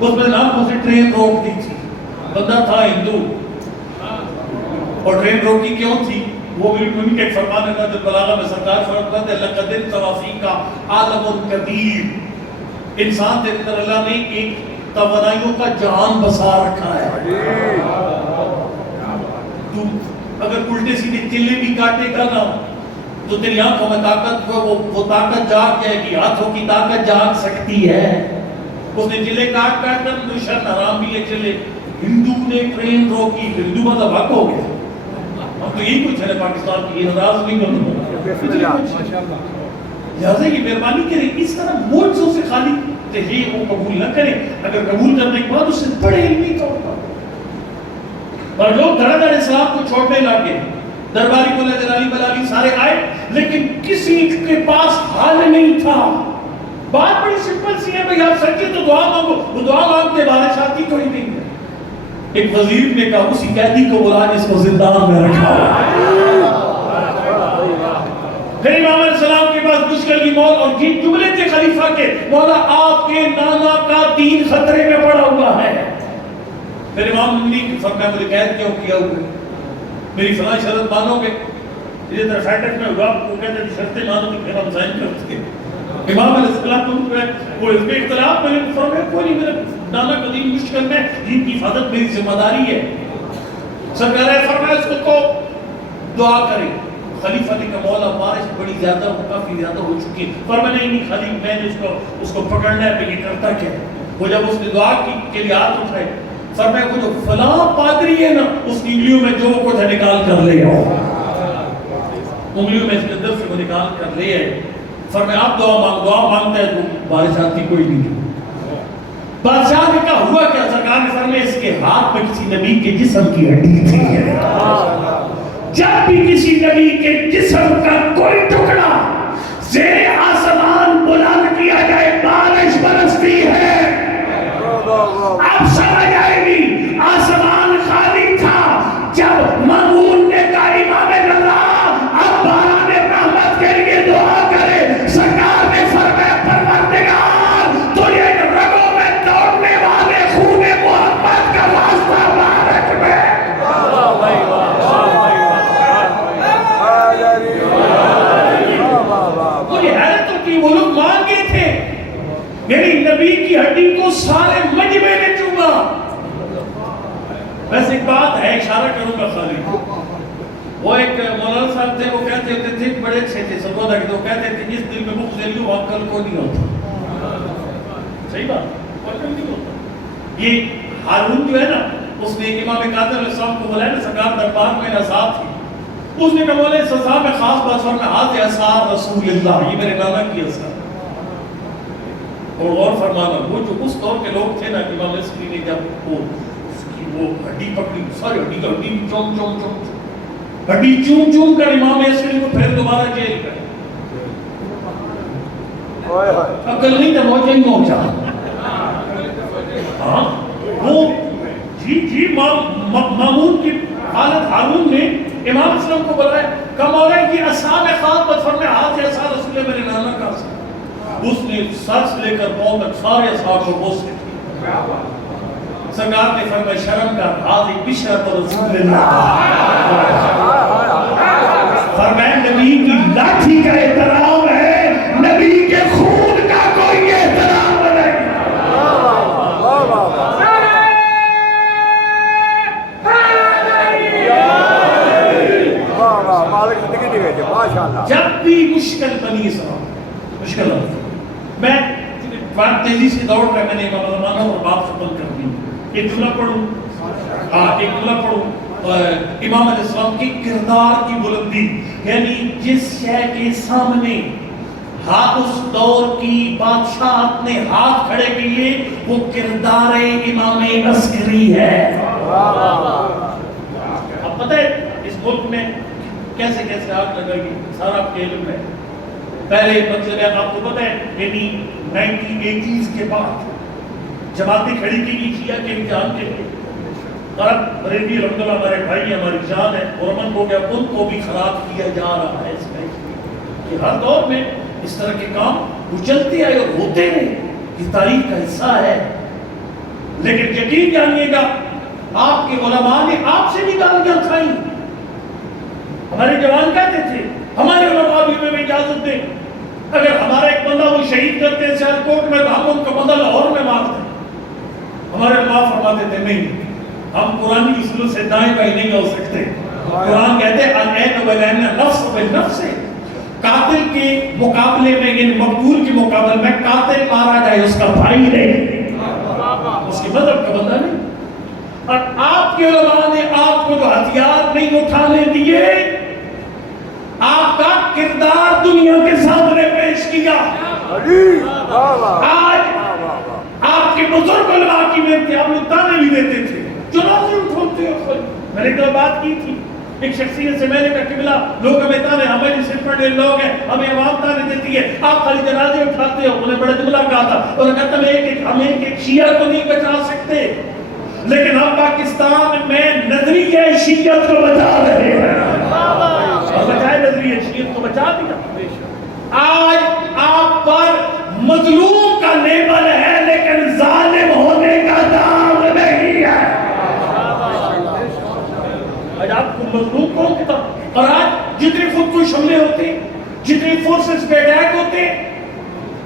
اس میں آنکھوں سے ٹرین روک دی تھی. بندہ تھا ہندو اور ٹرین روکی کیوں تھی؟ وہ بھی ان کے فرمان ہے جو بلاغہ میں سرکار فرماتے ہیں لقد توافی کا عالم کبیر. انسان کے اندر اللہ نے ایک توانائیوں کا جہان بسا رکھا ہے. تو اگر الٹے سیدھے چلے بھی کاٹے گا نا تو تیری آنکھوں میں طاقت وہ طاقت جاگ جائے گی. ہاتھوں کی طاقت جاگ سکتی ہے. اس نے چلے کاٹ کاٹ کر دشمن حرام بھی ہے چلے. ہندو نے ٹرین روکی. ہندو مطلب حق ہو گیا. ہم تو یہی کچھ ہے پاکستان کی ناراض نہیں کرنا. لہٰذا یہ مہربانی کریں اس طرح موجزوں سے خالی تحریر وہ قبول نہ کریں. اگر قبول کرنے کے بعد اس سے بڑے علمی طور پر اور لوگ دھڑا دھڑ اسلام کو چھوڑنے لگے. درباری مولا جلالی بلالی سارے آئے لیکن کسی کے پاس حال نہیں تھا. بات بڑی سمپل سی ہے بھئی آپ سچے تو دعا مانگو. وہ دعا مانگتے بارش آتی کوئی نہیں ہے. ایک وزیر نے کہا اسی قیدی کو بلا جس کو زندان میں رکھا. پھر امام علیہ السلام کے پاس مشکل کی موت اور جملے تھے خلیفہ کے مولا آپ کے نانا کا دین خطرے میں پڑا ہوا ہے. پھر امام نے فرمایا مجھے قید کیوں کیا ہوا؟ میری فلاں شرط مانو گے؟ یہ طرح فیٹک میں ہوا وہ کہتے ہیں شرطیں مانو تو پھر ہم سائن کرتے ہیں. امام علیہ السلام کو وہ اس میں اختلاف میں فرمایا کوئی نہیں میرے نانا کا دین مشکل میں دین کی حفاظت میری ذمہ داری ہے. سرکار نے فرمایا اس کو دعا کریں. خلیفہ نے کہا مولا بارش بڑی زیادہ کافی زیادہ ہو چکی ہے. فرمایا نہیں خلیفہ میں نے اس کو پکڑنا ہے. یہ کرتا کیا؟ وہ جب اس نے دعا کی کے لیے ہاتھ اٹھائے فرمایا وہ جو فلاں پادری ہے نا اس کی انگلیوں میں جو کچھ ہے نکال کر لے آؤ. انگلیوں میں اس کے اندر سے وہ نکال کر لے آئے. فرمایا آپ دعا مانگتا ہے تو بارش آتی کوئی نہیں. بادشاہ نے کہا ہوا کیا؟ سرکار نے فرمایا اس کے ہاتھ میں کسی نبی کے جسم کی ہڈی تھی. جب بھی کسی نبی کے جسم کا کوئی ٹکڑا زیر آسمان بلند کیا جائے بارش برستی ہے. اب سمجھ آئے گی آسمان خالی تھا جب مامون نے کہا امام رضا اب باران رحمت کے لیے دعا کرے. سرکار نے فرمایا پروردگار تجھے رگوں میں دوڑنے والے خون محمد کا واسطہ بارک میں. مجھے حیرت ہوتی وہ لوگ مانگے تھے میری نبی کی ہڈی کو سارے مجمع نے چوما. ویسے ایک بات ہے اشارہ کروں گا خالی. وہ ایک مولانا صاحب تھے وہ کہتے تھے بڑے اچھے تھے سرگودا کے. تو کہتے تھے جس دل میں بغض ہے وہ عقل کو نہیں ہوتا. صحیح بات عقل نہیں ہوتا. یہ ہارون جو ہے نا اس نے امام کاظم علیہ السلام کو بلایا نا سرکار دربار میں نصاب تھی. اس نے کہا بولے سزا میں خاص بات فرمایا ہاتھ اثار رسول اللہ یہ میرے نانا کی اثر. اور غور فرمانا وہ جو اس دور کے لوگ تھے نا امام علیہ نے جب وہ ہڈی پکڑی ساری ہڈی کا ہڈی چوم چوم چوم ہڈی چوم چوم کر امام علیہ کو پھر دوبارہ جیل گئے. عقل نہیں تھا موجہ ہی موجہ. ہاں وہ جی مامون کی حالت ہارون نے امام اسلام کو بلایا کہا مولا یہ اصحاب خاص فرمایا ہاتھ اثار رسول اللہ میرے نانا کا اثر. اس نے سر سے لے کر پاؤں تک سارے اصحاب کو بوس کے تھے. سرکار نے فرمایا شرم کا حاضر بشرت رسول اللہ. فرمایا نبی کی لاٹھی کا احترام ہے نبی کے خون کا کوئی احترام نہیں. جب بھی مشکل بنی اسلام مشکل ہوتی میں بات تیزی سے دوڑ رہا ہے. میں نے امام زمانہ اور باپ سے بند کر دی. ایک جملہ پڑھوں امام علیہ السلام کی کردار کی بلندی یعنی جس شے کے سامنے اس دور کی بادشاہت نے ہاتھ کھڑے کیے وہ کردار امام عسکری ہے. اب پتہ ہے اس ملک میں کیسے آگ لگائی سارا آپ کے علم ہے. پہلے مطلب آپ کو پتہ ہے یعنی 1980s کے بعد جماعتیں کھڑی کی گئی شیعہ کے امتحان کے لیے، اور اب بریلوی الحمدللہ ہمارے بھائی ہماری جان ہے، پرامن ہو گیا، ان کو بھی خراب کیا جا رہا ہے اس میں کہ ہر دور میں اس طرح کے کام وہ چلتے آئے اور ہوتے رہے، یہ تاریخ کا حصہ ہے۔ لیکن یقین جانیے گا آپ کے علماء نے آپ سے بھی گالیاں کھائیں۔ ہمارے جوان کہتے تھے ہمارے علماء بھی ہمیں اجازت دیں، اگر ہمارا ایک بندہ وہ شہید کرتے ہیں سیالکوٹ میں تو ہم ان کا بندہ لاہور میں مارتے ہیں۔ ہمارے علماء فرماتے تھے نہیں، ہم قرآن کی صورت سے دائیں بائیں نہیں ہو سکتے۔ قرآن کہتے ہیں العین بالعین نفس بالنفس، قاتل کے مقابلے میں یعنی مقتول کے مقابلے میں قاتل مارا جائے اس کا بھائی نہیں، اس کے مذہب کا بندہ نہیں۔ اور آپ کے علماء نے آپ کو جو ہتھیار نہیں اٹھانے دیے، آپ کا کردار دنیا کے سامنے پیش کیا۔ آج آپ کے بزرگ علماء کی محنت آپ لوگ تانے بھی دیتے تھے، جنازے اٹھاتے ہو۔ میں نے کل بات کی تھی ایک شخصیت سے، میں نے کہا قبلہ لوگ ہمیں تانے، ہمیں صرف پڑھے لوگ ہیں، ہمیں عوام تانے دیتی ہے، آپ خالی جنازے اٹھاتے ہو۔ انہیں بڑا جملہ کہا تھا، اور کہتا ہم ایک شیعہ کو نہیں بچا سکتے، لیکن ہم پاکستان میں نظریہ شیعت کو بچا رہے ہیں، اور بچائے نظریہ شیعت کو بچا دیا۔ آج آپ پر مظلوم کا لیبل ہے لیکن ظالم ہونے کا داغ نہیں ہے۔ آج آپ کو مظلوم کون کہتا؟ اور آج جتنے خود کو حملے ہوتے، جتنے فورسز پہ اٹیک ہوتے،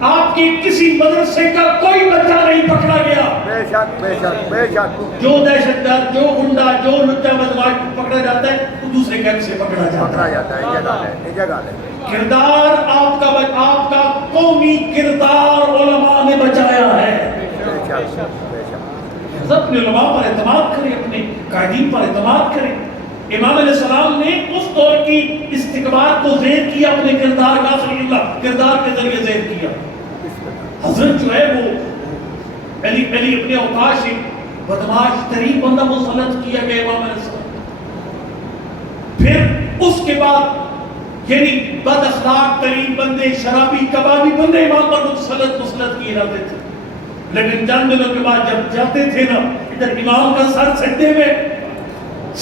آپ کے کسی مدرسے کا کوئی بچہ نہیں پکڑا گیا۔ بے شک بے شک بے شک۔ جو دہشت گرد، جو گنڈا، جو لچا بدماش پکڑا جاتا ہے وہ دوسرے کیمپ سے پکڑا جاتا ہے۔ یہ جگہ ہے۔ کردار آپ کا قومی کردار علماء نے بچایا ہے۔ اپنے علماء پر اعتماد کریں، اپنے قائدین پر اعتماد کریں۔ امام علیہ السلام نے اس دور کی استقبال کو زیر کیا، اپنے کردار کا صلی اللہ کردار کے ذریعے زیر کیا۔ حضرت جو ہے وہ علی اپنے اوقاش بدماش ترین بندہ مسلط کیا گیا امام علیہ السلام۔ پھر اس کے بعد یعنی بد اخلاق ترین بندے، شرابی کبابی بندے امام پر مسلط کیے جاتے تھے، لیکن چند دنوں کے بعد جب جاتے تھے نا ادھر امام کا سر سجدے میں،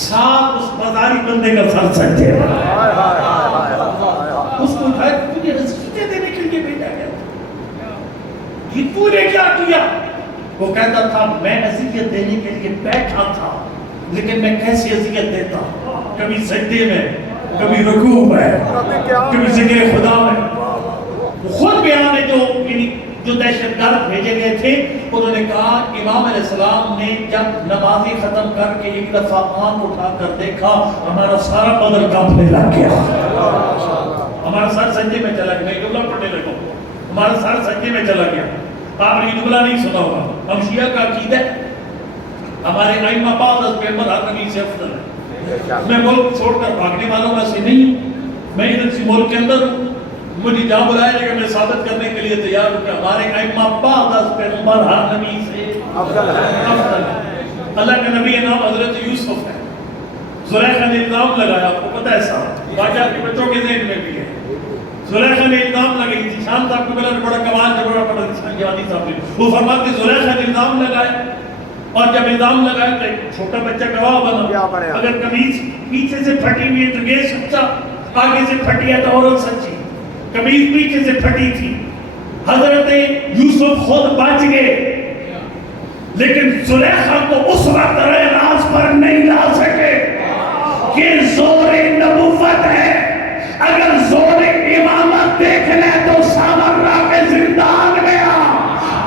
ساتھ اس بازاری بندے کا سر سجدے میں، اس کو اٹھایا تجھے نصیحتیں دینے کے لیے بھیجا گیا تھا، یہ تو نے کیا کیا؟ وہ کہتا تھا میں اذیت دینے کے لیے بیٹھا تھا، لیکن میں کیسے اذیت دیتا؟ کبھی سجدے میں، کبھی رکوع میں، کبھی ذکر خدا میں۔ وہ خود بیان ہے جو دہشت گرد بھیجے گئے تھے، انہوں نے کہا امام علیہ السلام نے جب نمازی ختم کر کے ایک دفعہ آنکھ اٹھا کر دیکھا، ہمارا سارا بدن کانپنے لگ گیا، ہمارا سر سجدے میں چلا گیا۔ میں جملہ پڑھنے لگا، ہمارا سر سجدے میں چلا گیا۔ آپ نے یہ جملہ نہیں سنا ہوگا، ہم شیعہ کا عقیدہ ہے ہمارے ائمہ بعد از پیغمبر ہر نبی سے افضل ہے۔ میں ملک چھوڑ کر بھاگنے والوں میں سے نہیں ہوں، میں ادھر سے ملک کے اندر ہوں، مجھے جہاں بلایا جائے گا میں ثابت کرنے کے لیے تیار ہوں کہ ہمارے ائمہ بعد از پیغمبر ہر نبی سے افضل ہے۔ اللہ کا نبی نام حضرت یوسف ہے، زلیخا نے الزام لگایا، آپ کو پتہ ہے صاحب، باقی آپ کے بچوں کے ذہن میں بھی ہے، زلیخا نے الزام لگائی تھی، شام صاحب کو بلا بڑا کمال جب بڑا پڑا جوانی صاحب نے، وہ فرماتے زلیخا نے الزام لگایا، اور جب الزام لگایا تو ایک چھوٹا بچہ گواہ بنا، اگر قمیض پیچھے سے پھٹی ہوئی ہے تو یہ سچا، آگے سے پھٹی ہے تو عورت سچی، قمیض پیچھے سے پھٹی تھی۔ حضرت یوسف خود بچ گئے، لیکن زلیخا کو اس وقت راز پر نہیں لا سکے۔ یہ زور نبوت ہے، اگر زور امامت دیکھ لے تو سامرا کے زندان میں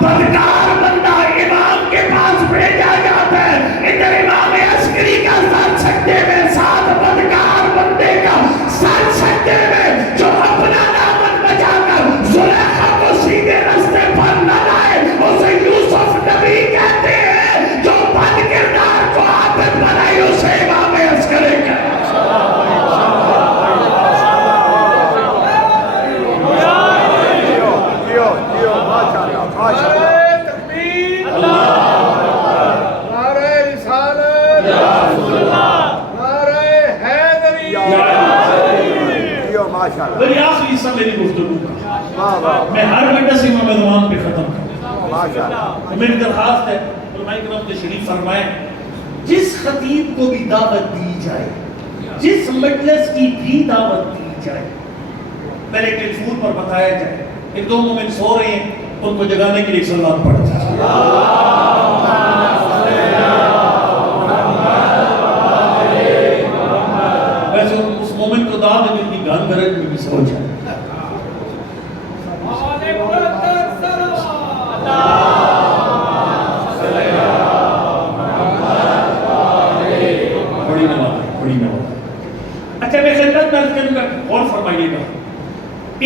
بدکار بندہ امام کے پاس بھیجا جاتا ہے، ادھر امام عسکری کا سر سجدے میں، ساتھ بدکار بندے کا سر سجدے میں، جو اپنا دامن بچا کر زلیخا کو سیدھے راستے پر نہ لائے، اسے یوسف نبی کہتے ہیں، جو بد کردار کو عابد بنائے اسے امام عسکری کہتے ہیں۔ میری آخری حصہ میری گفتگو کا واہ واہ میں ہر مجلس امام زمان پہ ختم کرتا ہوں. ماشاءاللہ. میری درخواست ہے علماء کرام تشریف فرمائیں جس خطیب کو بھی دعوت دی جائے جس مجلس کی بھی دعوت دی جائے پہلے ٹیلی فون پر بتایا جائے ایک دو مومن سو رہے ہیں ان کو جگانے کے لیے صلوات پڑھ جائے. ویسے اس مومن کو دعوت دے دی گان گرج میں بھی سو جائے. اچھا میں خدمت درد کروں گا غور فرمائیے گا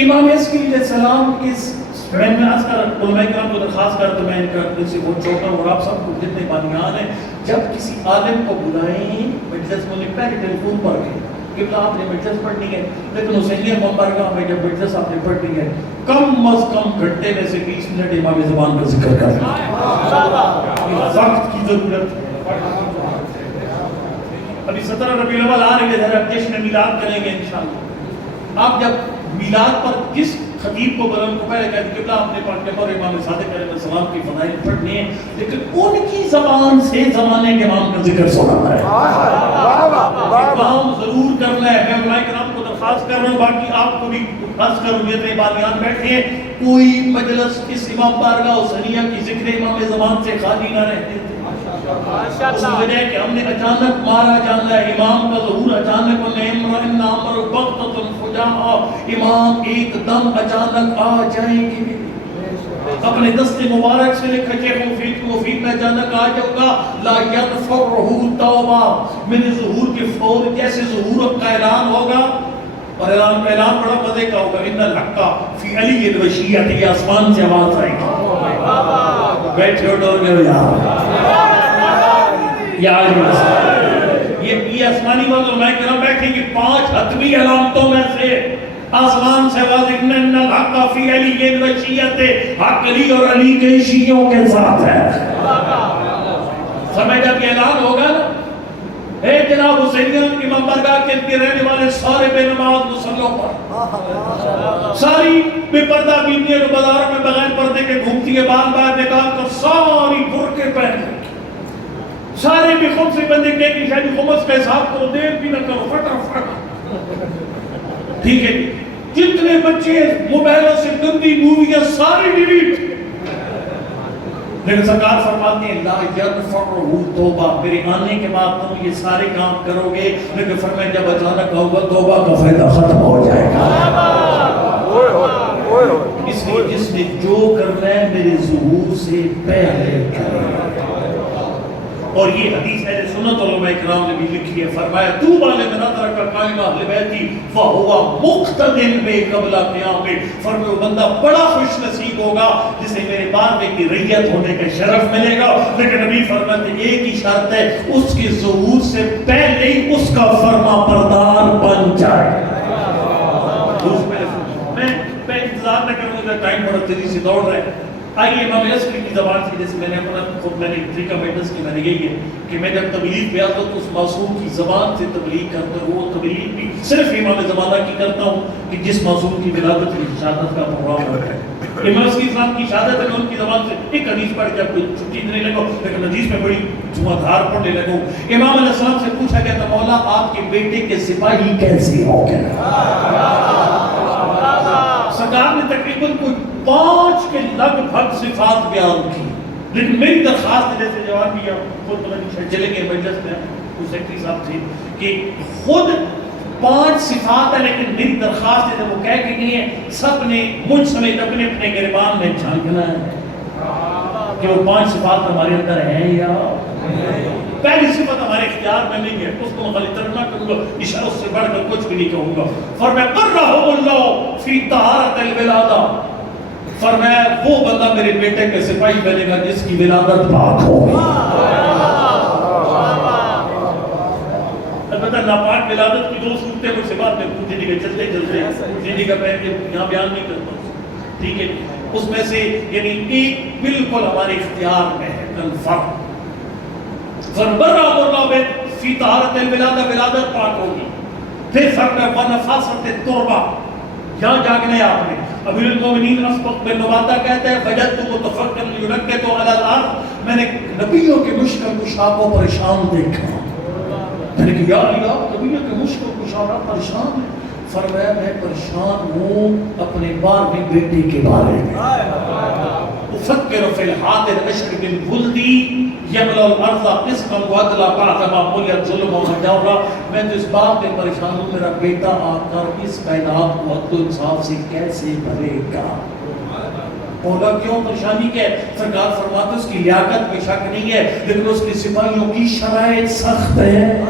امام اسکی علیہ السلام میں آج کر علماء کرام کو درخواست کرتا میں ان کا دل سے بہت چوکا ہوں اور آپ سب کو جتنے بانیان ہیں جب کسی عالم کو بلائیں مجلس میں پہلے ٹیلی فون پر گئے کہ آپ نے مجلس پڑھنی ہے لیکن حسینیہ ممبرگاہ میں جب مجلس آپ نے پڑھنی ہے کم از کم گھنٹے میں سے 20 منٹ امام زمان کا ذکر کرنا وقت کی ضرورت ہے. ابھی 17 ربیع الاول آ رہی ہے ذرا جشن میلاد کریں گے انشاءاللہ. آپ جب میلاد پر جس خطیب کو بلند کو پہلے کہتے کہ آپ نے پاک نبی اور امام صادق علیہ السلام کی فضائل پڑھنی ہے لیکن ان کی زبان سے زمانے کے امام کا ذکر سنانا ہے. کام ضرور کرنا ہے. میں علماء کرام کو درخواست کر رہا ہوں باقی آپ کو بھی خاص کر جتنے بانیان بیٹھے ہیں کوئی مجلس اس امام بارگاہ حسینیہ کی ذکر امام زمان سے خالی نہ رہتے تھے. اس وجہ ہے کہ ہم نے اچانک مارا جانا ہے امام کا ظہور اچانک امام ایک دم اچانک آ جائیں گے. اپنے دست مبارک سے لکھا شیخ مفید میں اچانک آ جاؤ گا لا یغفرہ توبہ میرے ظہور کے فور جیسے ظہور کا اعلان ہوگا اور اعلان بڑا مزے کا ہوگا ان الحق فی علی الوشیت یہ آسمان سے آواز آئے گی. بیٹھے ڈور گئے یہ آسمانی بات علماء کرام بیٹھیں گے 5 حتمی علامتوں میں سے آسمان سے واضح ان الحق فی علی الوشیت حق علی اور علی کے شیعوں کے ساتھ ہے. سمجھ جب یہ اعلان ہوگا نا اے جناب حسینیہ امام بارگاہ کے رہنے والے سارے بے نماز مسلوں پر ساری بے پردہ بیٹیاں جو بازاروں میں بغیر پردے کے گھومتی ہے بال باہر نکال کر ساری برقعے پہن سارے بھی خود سے بندے کہے کہ شاید خمس کا حساب کرو دیر بھی نہ کرو فٹافٹ ٹھیک ہے. جتنے بچے موبائلوں سے گندی موویاں ساری ڈیلیٹ لیکن سرکار فرماتے ہیں لا یغفرہ توبہ میرے آنے کے بعد تم یہ سارے کام کرو گے لیکن فرمایا جب اچانک ہوگا توبہ کا فائدہ ختم ہو جائے گا. اس لیے جس نے جو کرنا ہے میرے ظہور سے پہلے کرے. اور یہ حدیث اہل سنت علماء کرام نے بھی لکھی ہے فرمایا طوبی لمن ادرک مقام اہل بیتی فہو مقتدٍ بی قبل قیام. فرمایا وہ بندہ بڑا خوش نصیب ہوگا جسے میرے بعد میں کی ریت ہونے کا شرف ملے گا. لیکن نبی فرماتے ہیں ایک ہی شرط ہے اس کی ظہور سے پہلے ہی اس کا فرما بردار بن جائے. میں انتظار نہ کروں گا ٹائم بڑا تیزی سے دوڑ رہا ہے. آئیے امام اسکی کی زبان سے جیسے میں نے اپنا خود میں نے طریقہ میٹرز کی میں نے یہی ہے کہ میں جب تبلیغ پہ آتا ہوں تو اس معصوم کی زبان سے تبلیغ کرتا ہوں. وہ تبلیغ بھی صرف امام زمانہ کی کرتا ہوں کہ جس معصوم کی ولادت کی شہادت کا پروگرام ہوتا ہے. امام اسکی اسلام کی شہادت ہے ان کی زبان سے ایک حدیث پڑھ جب کوئی چھٹی دینے لگو لیکن حدیث میں بڑی دھواں دھار پڑھنے لگو. امام علیہ السلام سے پوچھا گیا تھا مولا آپ کے بیٹے کے سپاہی کیسے ہو گئے؟ سرکار نے تقریباً کوئی 5 کے لگ بھگ صفات بیان کی. لیکن میری درخواست جیسے جواب دیا خود چلے گئے مجلس میں وہ سیکٹری صاحب تھے کہ خود 5 صفات ہے لیکن میری درخواست ہے وہ کہہ کے نہیں ہے سب نے مجھ سمیت اپنے اپنے گریبان میں جھانکنا ہے کہ وہ 5 صفات ہمارے اندر ہیں یا پہلی صفت ہمارے اختیار میں نہیں ہے. اس کو میں خالی ترجمہ کروں گا اشارت سے بڑھ کر کچھ بھی نہیں کہوں گا. فرمایا قرہ اللہ فی طہارت الولادہ فرمایا وہ بندہ میرے بیٹے کے سپاہی بنے گا جس کی ولادت پاک ہوگی. البتہ ناپاک ولادت کی 2 صورتیں مجھ سے بات میں پوچھنے کے چلتے چلتے کا میں یہاں بیان نہیں کرتا ہوں ٹھیک ہے. اس میں سے یعنی ایک بالکل ہمارے اختیار میں ہے کنفرم فربرہ اللہ فی طہارت الولادہ ولادت پاک ہوگی. پھر فرمایا ونفاست التربہ یہاں جاگنا ہے آپ نے. امیر المومنین اسبق بن نباتہ کہتے ہیں وجدت متفکرا یرکض علی الارض، میں نے نبیوں کے مشکل کشا کو پریشان دیکھا. میں نے کہا یا علی آپ نبیوں کے مشکل کشا پریشان ہیں؟ فرمایا میں پریشان ہوں اپنے 12ویں بیٹے کے بارے میں. افکر فی الحاضر اشر بن ولدی یملا الارض قسطا وعدلا بعدما ملئت ظلما وجورا. میں تو اس بات میں پریشان ہوں میرا بیٹا آ کر اس کائنات کو عدل و انصاف سے کیسے بھرے گا. بولا کیوں پریشانی کیا ہے؟ سرکار فرماتے اس کی لیاقت میں شک نہیں ہے لیکن اس کے سپاہیوں کی شرائط سخت ہے.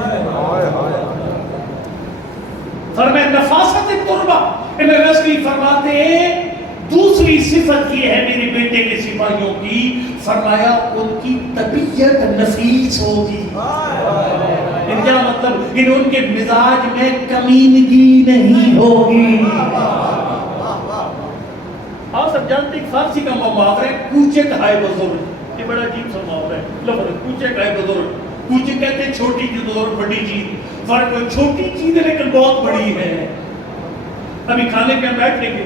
فرمایا نفاست تربہ. امام ویسلی فرماتے ہیں دوسری صفت یہ ہے میرے بیٹے کے سپاہیوں کی، فرمایا ان کی طبیعت نفیس ہوگی. کیا مطلب؟ ان کے مزاج میں کمینگی نہیں ہوگی. آپ سب جانتے ہیں فارسی کا محاورہ ہے کوچے کھائے بزرگ. یہ بڑا عجیب سا محاورہ ہے. لفظ کوچے کھائے بزرگ. کوچے کہتے ہیں چھوٹی چیز اور بڑی چیز. فرق کوئی چھوٹی چیز ہے لیکن بہت بڑی ہے. ابھی کھانے پہ ہم بیٹھ لیں گے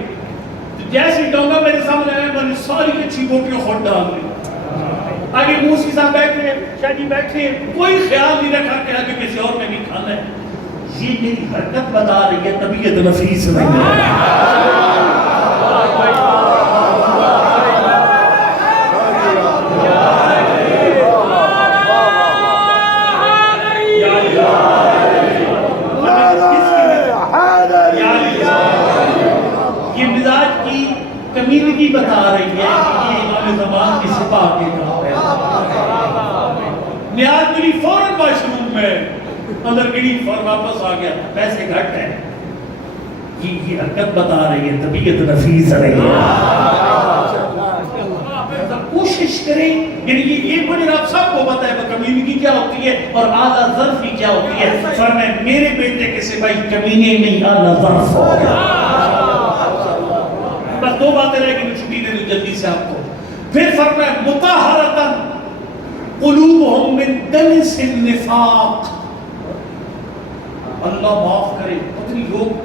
تو جیسے ڈونگا میرے سامنے آیا میں نے ساری اچھی بوٹیاں خود ڈال لی. آگے موسی صاحب بیٹھ رہے ہیں، شاہ جی بیٹھ رہے ہیں، کوئی خیال نہیں رکھا کہ آگے کسی اور میں بھی کھانا ہے. یہ میری حرکت بتا رہی ہے طبیعت نفیس نہیں ہے. یہ مزاج کی کمیونٹی بتا رہی ہے کہ یہ امام زمان کی سپاہ کے کام ہے. نیاز ملی فوراً واش روم میں اندر گری فوراً واپس آ گیا. پیسے گھٹ ہیں. یہ حرکت بتا رہی ہے طبیعت نفیس رہی ہے. کوشش کریں یعنی یہ بڑے آپ سب کو پتہ ہے کمیونٹی کیا ہوتی ہے اور اعلیٰ ظرفی کیا ہوتی ہے. فرمایا میرے بیٹے کے سپاہی کمینے نہیں اعلیٰ ظرف ہو گیا. بس دو باتیں رہ گئی میں چھٹی دے دوں جلدی سے آپ کو. پھر فرمایا مطہرۃ قلوبہم من دنس النفاق. اللہ معاف کرے پتہ نہیں لوگ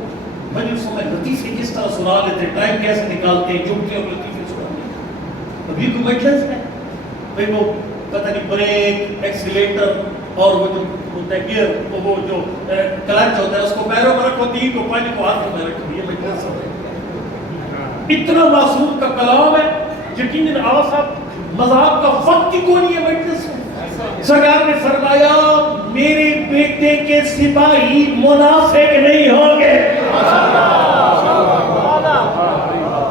مجلسوں میں لطیفے کس طرح سنا لیتے ہیں، ٹائم کیسے نکالتے ہیں، جمتے اور لطیفے سناتے ہیں. ابھی کوئی مجلس ہے بھئی وہ پتہ نہیں بریک ایکسیلیٹر اور وہ جو ہوتا ہے گیئر وہ جو کلچ ہوتا ہے اس کو پیروں میں رکھو، تین کو پانی کو ہاتھ میں رکھو. یہ مجلس ہے. اتنا معصوم کا کلام ہے یقیناً آواز صاحب مذاق کا وقت ہی کوئی نہیں ہے مجلس میں. سرکار نے فرمایا میرے بیٹے کے سپاہی منافق نہیں ہوں گے.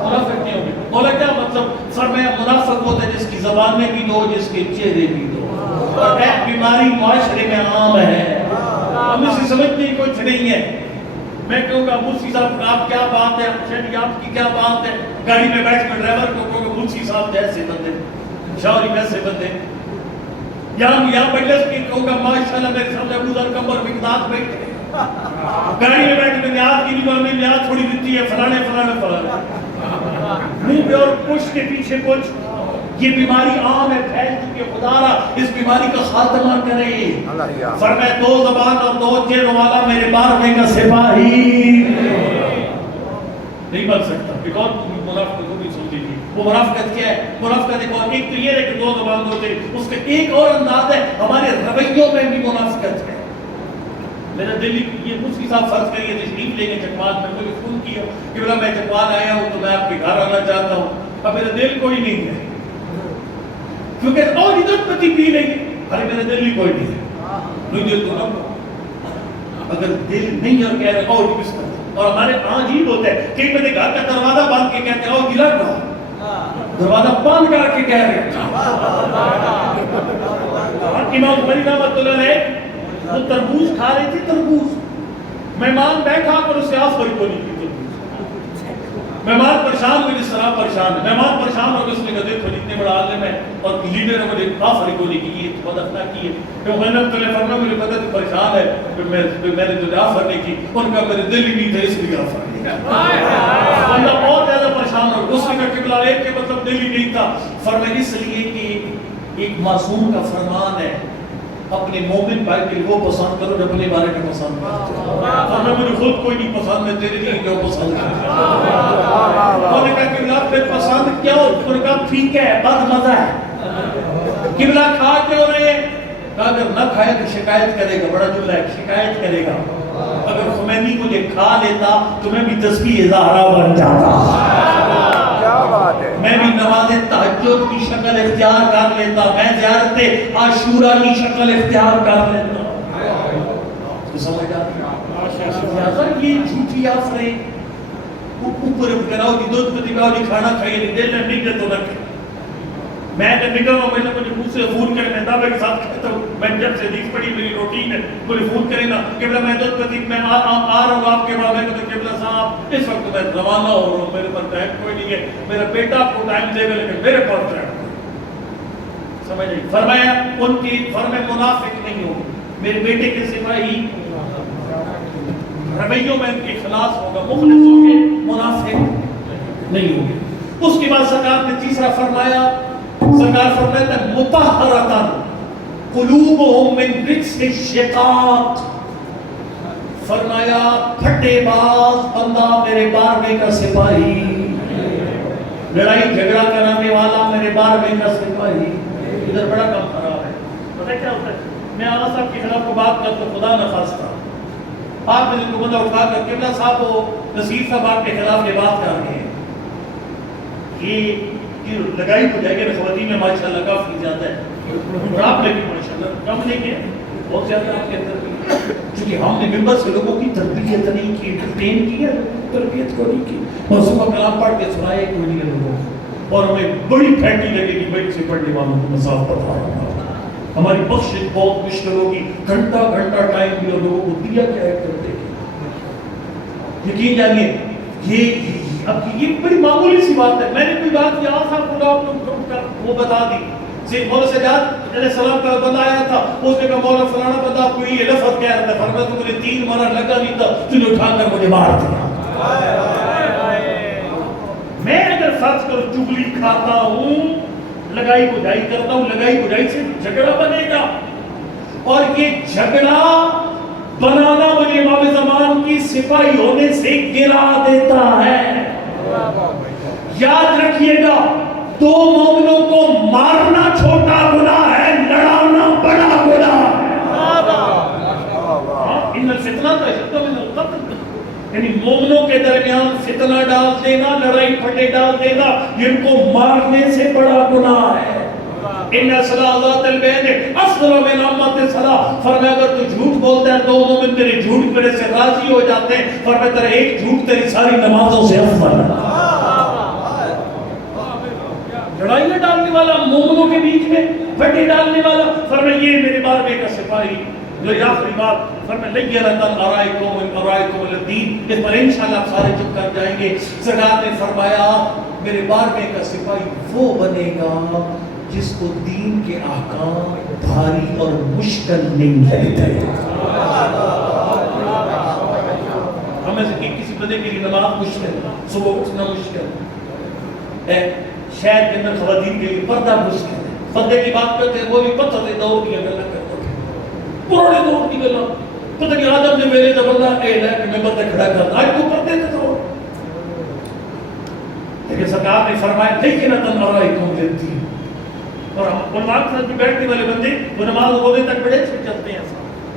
منافق نہیں ہوں گے. بولا کیا مطلب؟ فرمایا منافق ہوتا ہے جس کی زبان میں بھی دو جس کے چہرے بھی دو. اور ایک بیماری معاشرے میں عام ہے. ہم اسے سمجھتے ہی کچھ نہیں ہے. میں کہوں گا مرسی صاحب آپ کیا بات ہے، شہری آپ کی کیا بات ہے. گاڑی میں بیٹھ کر ڈرائیور کو کہوں گا مرسی صاحب جیسے بندے شاوری ویسے بندے. یہاں مجلس کی کہوں گا ماشاءاللہ میرے سامنے ابو ذر قمر مقداد بیٹھے. گاڑی میں بیٹھ کے نیاز کی نہیں میں نیاز تھوڑی دیتی ہے فلانے فلانے فلانے. منہ پہ اور پشت کے پیچھے کچھ. یہ بیماری عام ہے پھیل چکی ہے. خدا را اس بیماری کا خاتمہ کرے. فرمایا دو زبان اور دو چہروں والا میرے 12ویں کا سپاہی نہیں بن سکتا. ایک اور منافقت کو بھی سن لیجیے. وہ منافقت کیا ہے؟ منافقت ایک تو یہ ہے کہ دو زبان دو چہرے. اس کا ایک اور انداز ہے ہمارے رویوں میں بھی منافقت ہے. میرا دل یہ مفتی صاحب فرض کریے تشریف لیں گے چکوال میں. مجھے فون کیا کہ بولا میں چکوال آیا ہوں تو میں آپ کے گھر آنا چاہتا ہوں. اب میرا دل کوئی نہیں ہے کیونکہ اور عزت پتی بھی نہیں ہے. ارے میرا دل ہی کوئی نہیں ہے. دل تو نہ اگر دل نہیں اور کہہ رہے اور کس طرح. اور ہمارے عجیب ہوتا ہے کئی بندے گھر کا دروازہ باندھ کے کہتے ہیں او دل رہا دروازہ بند کر کے کہہ رہے ہیں. امام بخاری رحمۃ اللہ علیہ وہ تربوز کھا رہے تھے. تربوز مہمان بیٹھا کر اسے آفر کو نہیں کی. مہمان پریشان ہوئے جس طرح پریشان ہے. مہمان پریشان ہو گئے. اس نے کہا دیکھو اتنے بڑا عالم ہے اور لیڈر ہے مجھے آفر کو نہیں کی. یہ بد اخلاقی کی ہے. کہ میں نے تمہیں فرمایا مجھے پتہ تو پریشان ہے کہ میں نے تجھے آفر نہیں کی. ان کا میرے دل ہی نہیں تھا اس لیے آفر نہیں کیا. بندہ بہت زیادہ پریشان ہو. اس نے کہا کہ بلا ایک کے مطلب دل ہی نہیں تھا. فرمایا اس لیے کہ ایک معصوم کا فرمان ہے اپنے مومن بھائی کے لیے وہ پسند کرو جو اپنے بارے میں پسند کرتے ہو۔ اور مجھے خود کوئی نہیں پسند، میں تیرے لیے جو پسند کرتا ہوں۔ انہوں نے کہا قبلہ پہ پسند کیا؟ انہوں نے کہا ٹھیک ہے، بد مزہ ہے، قبلہ کھا کیوں رہے ہیں؟ کہا اگر نہ کھائے تو شکایت کرے گا، بڑا جملہ ہے، شکایت کرے گا۔ اگر خمینی مجھے کھا لیتا تو میں بھی تسبیح زہرا بن جاتا، کیا بات ہے، میں بھی نماز تہجد کی شکل اختیار کر لیتا، میں زیارت عاشورہ کی شکل اختیار کر لیتا۔ سمجھ آتی لہذا یہ جھوٹی آفریں اوپر کراؤ جی دودھ پتی پاؤ جی کھانا کھائیے نہیں دل میں نکلے تو نہ کھائے۔ میں جب نکل رہا ہوں میں نے مجھے منہ سے فون کرے میں دعوے کے ساتھ کہتا ہوں، میں جب سے حدیث پڑھی میری روٹین ہے مجھے فون کرے نا قبلہ میں دودھ پتی میں آ رہا ہوں آپ کے بعد، میں کہتا قبلہ صاحب اس وقت میں روانہ ہو رہا ہوں، میرے پاس ٹائم کوئی نہیں ہے، میرا بیٹا آپ کو ٹائم دے گا لیکن میرے پاس ٹائم سمجھ نہیں۔ فرمایا ان کی فرمائے منافق نہیں ہو، میرے بیٹے کے سپاہی رویوں میں ان کے خلاص ہوگا، مخلص ہوں گے، منافق نہیں ہوں گے۔ اس کے بعد سرکار نے تیسرا فرمایا، سرکار فرماتا ہے مطہرۃ قلوبہم من رجس الشقاق، فرمایا پھٹے باز بندہ میرے بارگاہ کا سپاہی، لڑائی جھگڑا کرانے والا میرے بارگاہ کا سپاہی، ادھر بڑا کام خراب ہے۔ پتہ کیا ہوتا ہے، میں آغا صاحب کے خلاف کو بات کرتا ہوں، خدا نخواستہ آپ نے کو بندہ اٹھا کر قبلہ صاحب وہ نصیر صاحب آپ کے خلاف یہ بات کر رہے ہیں، یہ لگائی ہو جائے گی خواتین میں ماشاءاللہ کافی زیادہ ہے، اور آپ نے بھی ماشاءاللہ کم نہیں کیا، بہت زیادہ آپ کے اندر بھی، چونکہ ہم نے ممبر سے لوگوں کی تربیت نہیں کی، ٹرین کی ہے، تربیت کو نہیں کی، موضوع کا کلام پڑھ کے سنائے کوئی نہیں ہے لوگوں کو، اور ہمیں بڑی پھینٹی لگے گی بڑی سے پڑھنے والوں کو مساف بتا رہا ہوں، ہماری بخشش بہت مشکل ہوگی، گھنٹہ گھنٹہ ٹائم بھی اور لوگوں کو دیا کیا ہے کرتے ہیں، یقین جانیے یہ اب یہ بڑی معمولی سی بات ہے، میں نے کوئی بات کیا تھا پورا آپ لوگ وہ بتا دی، مولا سجاد علیہ السلام کا بندہ آیا تھا، اس نے کہا مولا فلانا بندہ آپ کو یہ لفظ کہہ رہا تھا، فرمایا تو مجھے 3 مرہ لگا نہیں تھا، تم نے اٹھا کر مجھے مار دیا۔ میں اگر فرض کرو چگلی کھاتا ہوں، لگائی بجائی کرتا ہوں، لگائی بجائی سے جھگڑا بنے گا، اور یہ جھگڑا بنانا مجھے امام زمان کی سپاہی ہونے سے گرا دیتا ہے۔ یاد رکھیے گا، 2 مومنوں کو مارنا چھوٹا گناہ ہے، لڑانا بڑا گناہ ہے۔ ان الفتنہ تشدد من القتل، یعنی مومنوں کے درمیان فتنہ ڈال دینا، لڑائی پھٹے ڈال دینا، جن کو مارنے سے بڑا گناہ ہے۔ ان صلاح ذات البین افضل من امت صلاح، فرمایا اگر تو جھوٹ بولتا ہے 2 مومن تیرے جھوٹ میرے سے راضی ہو جاتے ہیں، فرمایا تیرا ایک جھوٹ تیری ساری نمازوں سے افضل ہے۔ لڑائیاں ڈالنے والا، مومنوں کے بیچ میں پھٹے ڈالنے والا، فرمایا یہ میرے بارگاہ کا سپاہی، جو آخری بات فرمایا لَيَّنَةً أَرَائِكُمُ الدِّينَ، اس پر انشاءاللہ آپ سارے چپ کر جائیں گے۔ سرکار نے فرمایا میرے بارگاہ کا سپاہی وہ بنے گا جس کو دین کے احکام بھاری اور مشکل نہیں لگتے۔ ہمیں سے کسی بندے کے لیے نماز مشکل، صبح اٹھنا مشکل ہے، شہر کے اندر خواتین کے لیے پردہ مشکل ہے، پردے کی بات کرتے ہیں وہ بھی پتہ دے دور کی گلا کرتے ہیں، پرانے دور کی گلا، پتہ نہیں آدم نے میرے زبردہ اے ہے کہ میں پردے کھڑا کرتا، آج تو پردے تھے تو، لیکن سرکار نے فرمایا لَيَّنَةً أَرَائِكُمُ الدِّينَ، اور علماء کے ساتھ بیٹھنے والے بندے وہ نماز ہونے تک بڑے سے چلتے ہیں،